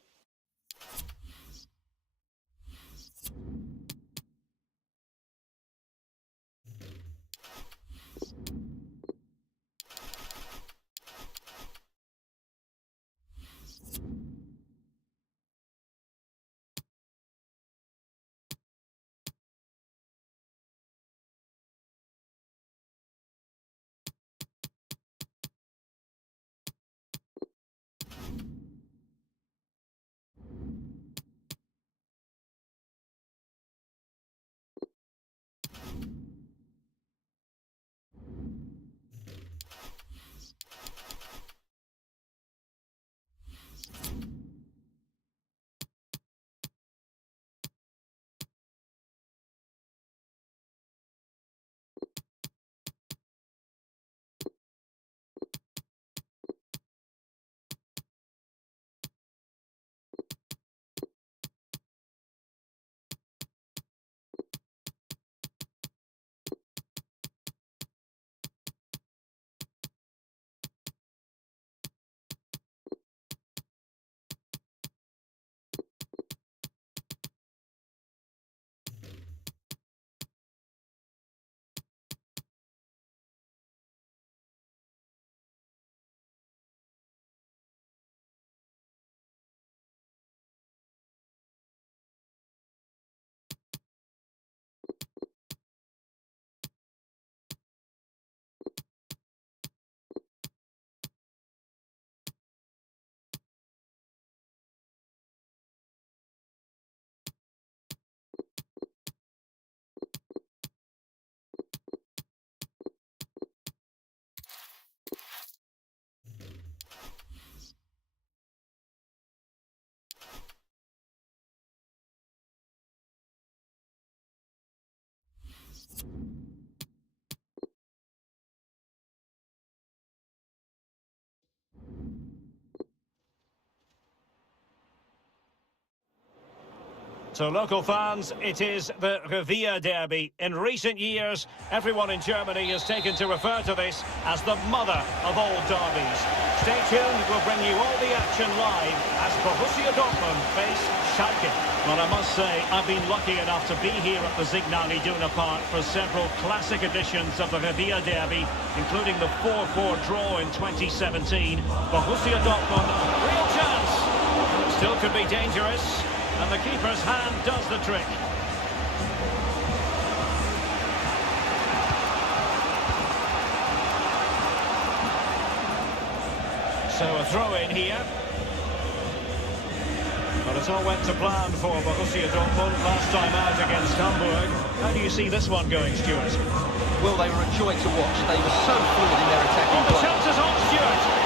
So, local fans, it is the Revier Derby. In recent years, everyone in Germany has taken to refer to this as the mother of all derbies. Stay tuned, we'll bring you all the action live as Borussia Dortumnd face Schalke. Well, I must say, I've been lucky enough to be here at the Signal Iduna Park for several classic editions of the Revier Derby, including the 4-4 draw in 2017. Borussia Dortmund, real chance! Still could be dangerous. And the keeper's hand does the trick. So a throw-in here. Well, it all went to plan for Borussia Dortmund last time out against Hamburg. How do you see this one going, Stuart? Well, they were a joy to watch. They were so fluid in their attacking Oh, the play. chance is on, Stuart.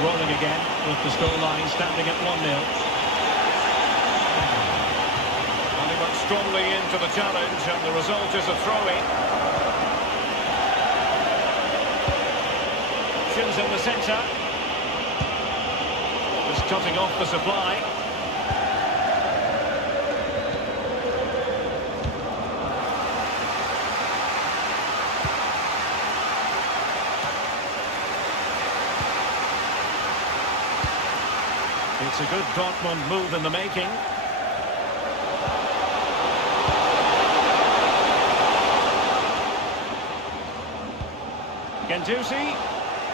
Rolling again with the scoreline standing at 1-0. And he went strongly into the challenge and the result is a throw-in. Options in the centre. Just cutting off the supply. It's a good Dortmund move in the making. Guendouzi.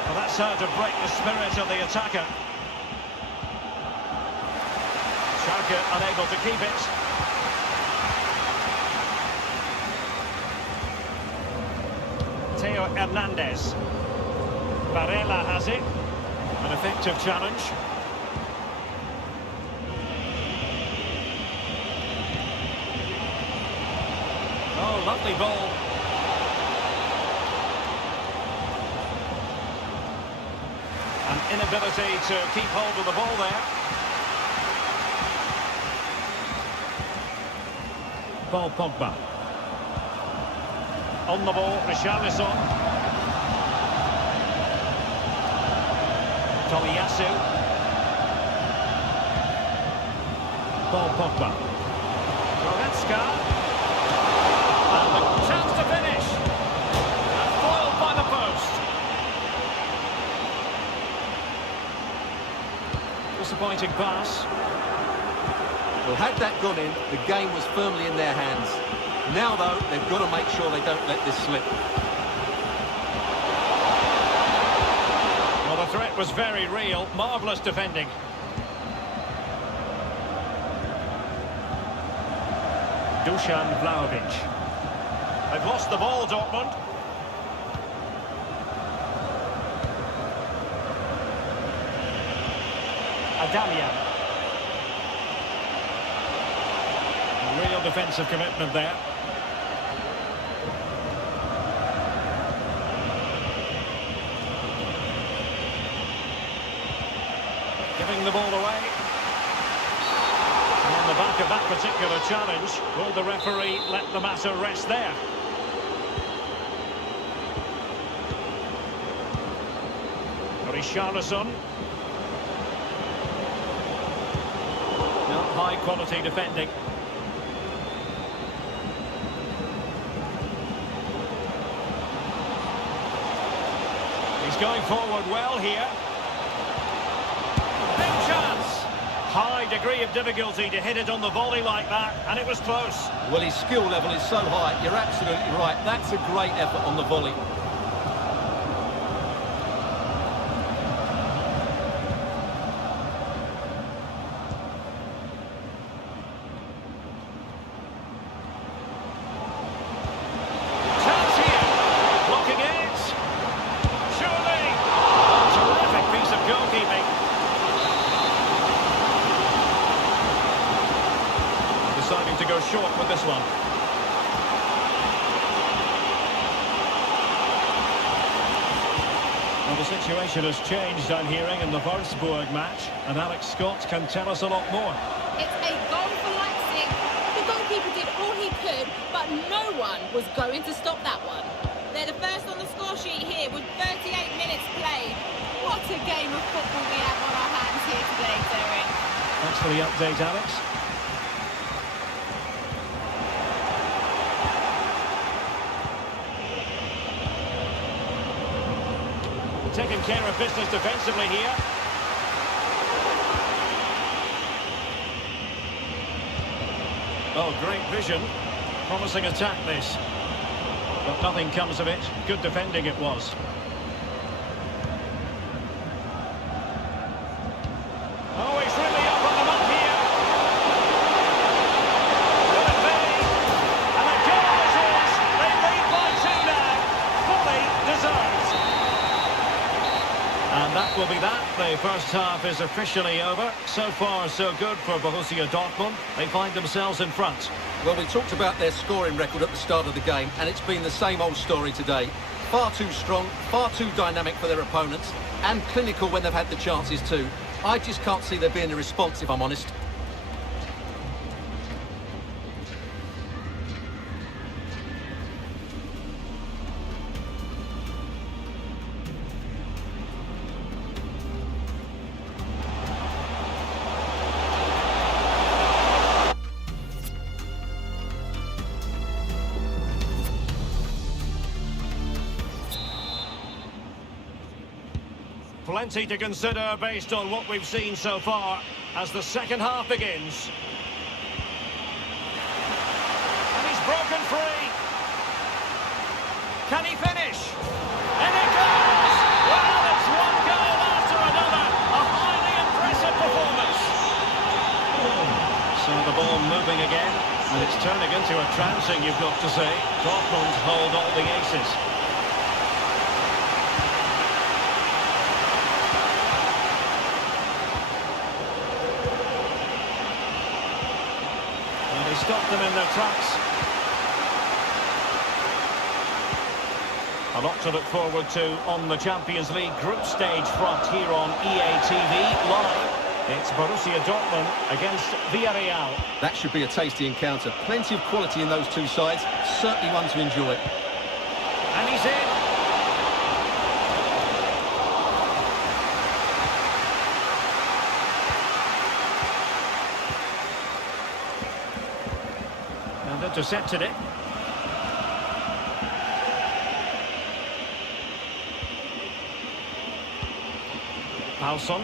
Well, that's how to break the spirit of the attacker. Schalke unable to keep it. Theo Hernandez. Varela has it. An effective challenge. Oh, lovely ball. An inability to keep hold of the ball there. Paul Pogba. On the ball, Richarlison. Tomiyasu. Paul Pogba. Goretzka. And the chance to finish. And foiled by the post. Disappointing pass. Well, had that gone in, the game was firmly in their hands. Now, though, they've got to make sure they don't let this slip. Well, the threat was very real. Marvellous defending. Dusan Vlahovic. They've lost the ball, Dortmund. Adamian. Real defensive commitment there. Giving the ball away. And on the back of that particular challenge, will the referee let the matter rest there? Richarlison. Not high quality defending. He's going forward well here. Big chance. High degree of difficulty to hit it on the volley like that, and it was close. Well, his skill level is so high, you're absolutely right. That's a great effort on the volley. Deciding to go short with this one. Well, the situation has changed, I'm hearing, in the Wolfsburg match, and Alex Scott can tell us a lot more. It's a goal for Leipzig. The goalkeeper did all he could, but no one was going to stop that one. They're the first on the score sheet here with 38 minutes played. What a game of football we have on our hands here today, Derek. Thanks for the update, Alex. Taking care of business defensively here. Oh, great vision. Promising attack, this. But nothing comes of it. Good defending it was. Oh, he's really up on the mark here. Will it be? And the goal is his. They lead by 2 now. Fully deserved. And that will be that. The first half is officially over. So far, so good for Borussia Dortmund. They find themselves in front. Well, we talked about their scoring record at the start of the game, and it's been the same old story today. Far too strong, far too dynamic for their opponents, and clinical when they've had the chances too. I just can't see there being a response, if I'm honest. Plenty to consider based on what we've seen so far as the second half begins. And he's broken free. Can he finish? And it goes! Well, it's one goal after another. A highly impressive performance. So the ball moving again, and it's turning into a trouncing, you've got to say. Dortmund hold all the aces. Stopped them in their tracks. A lot to look forward to on the Champions League group stage front here on EA TV Live. It's Borussia Dortmund against Villarreal. That should be a tasty encounter. Plenty of quality in those two sides. Certainly one to enjoy. And he's in. And intercepted it. Paulson.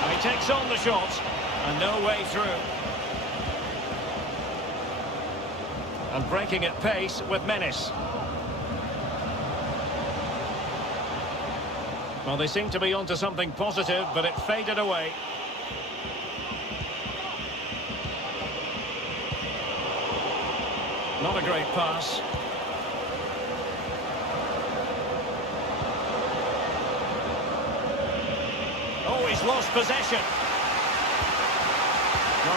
And he takes on the shot. And no way through. And breaking at pace with menace. Well, they seem to be onto something positive, but it faded away. Not a great pass. Oh, he's lost possession.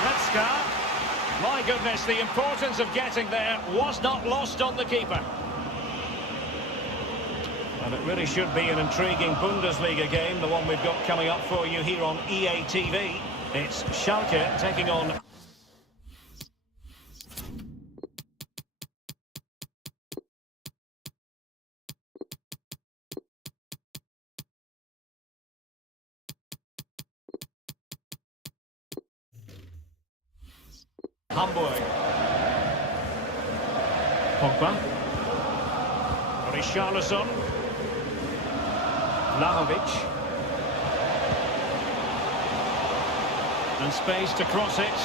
Nascar. My goodness, the importance of getting there was not lost on the keeper. And it really should be an intriguing Bundesliga game, the one we've got coming up for you here on EA TV. It's Schalke taking on... Hamburg. Pogba. Richarlison. Vlahovic. And space to cross it.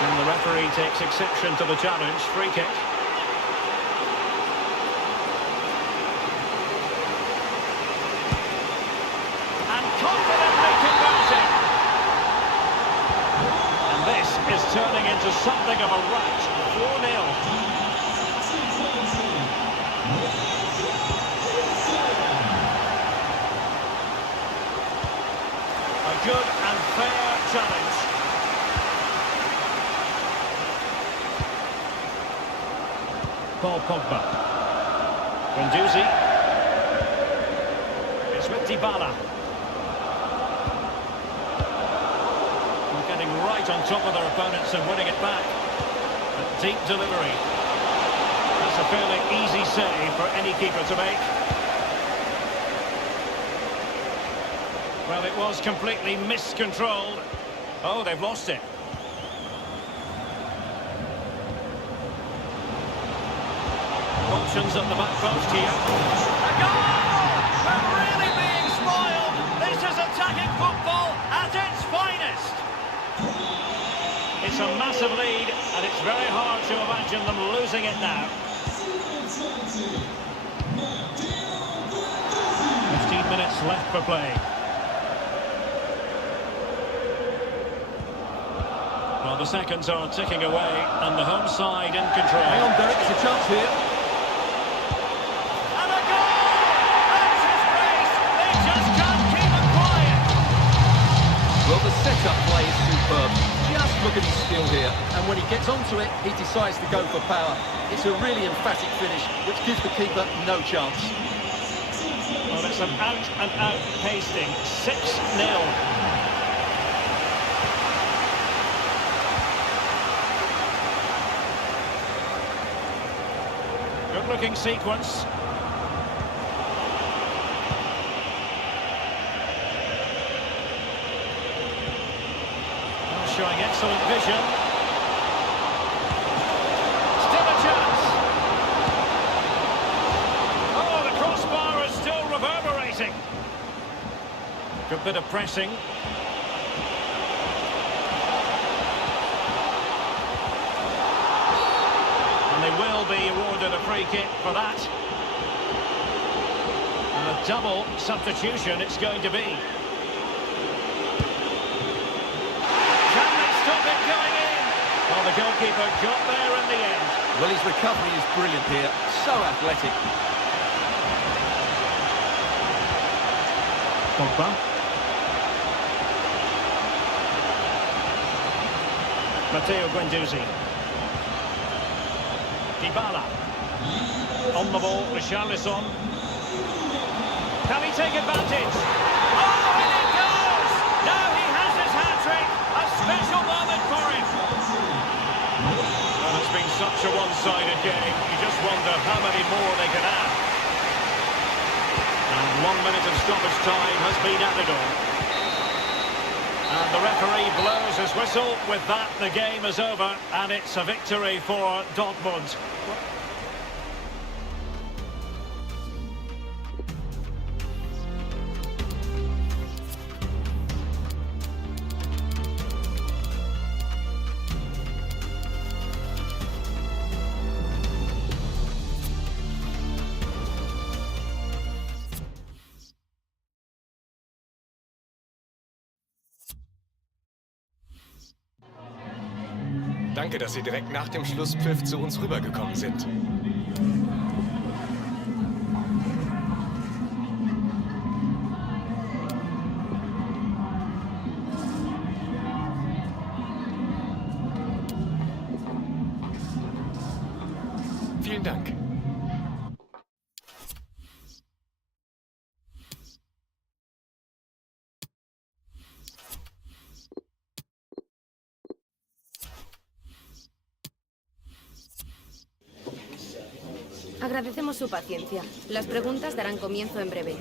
And the referee takes exception to the challenge. Free kick. And confidently converting. This is turning into something of a rout. 4-0. A good and fair challenge. Paul Pogba. Guendouzi. It's with Dybala. Getting right on top of their opponents and winning it back. A deep delivery. That's a fairly easy save for any keeper to make. Well, it was completely miscontrolled. Oh, they've lost it. Options at the back post here. A goal! We're really being spoiled. This is attacking football at its finest. It's a massive lead, and it's very hard to imagine them losing it now. 15 minutes left for play. Well, the seconds are ticking away, and the home side in control. Hang on, Derek, there's a chance here. And a goal! That's his brace! They just can't keep it quiet! Well, the setup play is superb. Just look at his skill here. And when he gets onto it, he decides to go for power. It's a really emphatic finish, which gives the keeper no chance. Well, it's an out-and-out pasting. 6-0. Good-looking sequence. Showing excellent vision. Still a chance. Oh, the crossbar is still reverberating. Good bit of pressing. And they will be awarded a free kick for that. And a double substitution it's going to be. Well, the goalkeeper got there in the end. Well, his recovery is brilliant here. So athletic. Pogba. Matteo Guendouzi. Dybala. On the ball, Richarlison. Can he take advantage? Oh, and it goes! Now he has his hat-trick. A special moment for him. Well, it's been such a one-sided game. You just wonder how many more they can add. And 1 minute of stoppage time has been added on. And the referee blows his whistle. With that, the game is over, and it's a victory for Dortmund. Danke, dass Sie direkt nach dem Schlusspfiff zu uns rübergekommen sind. Vielen Dank. Agradecemos su paciencia. Las preguntas darán comienzo en breve.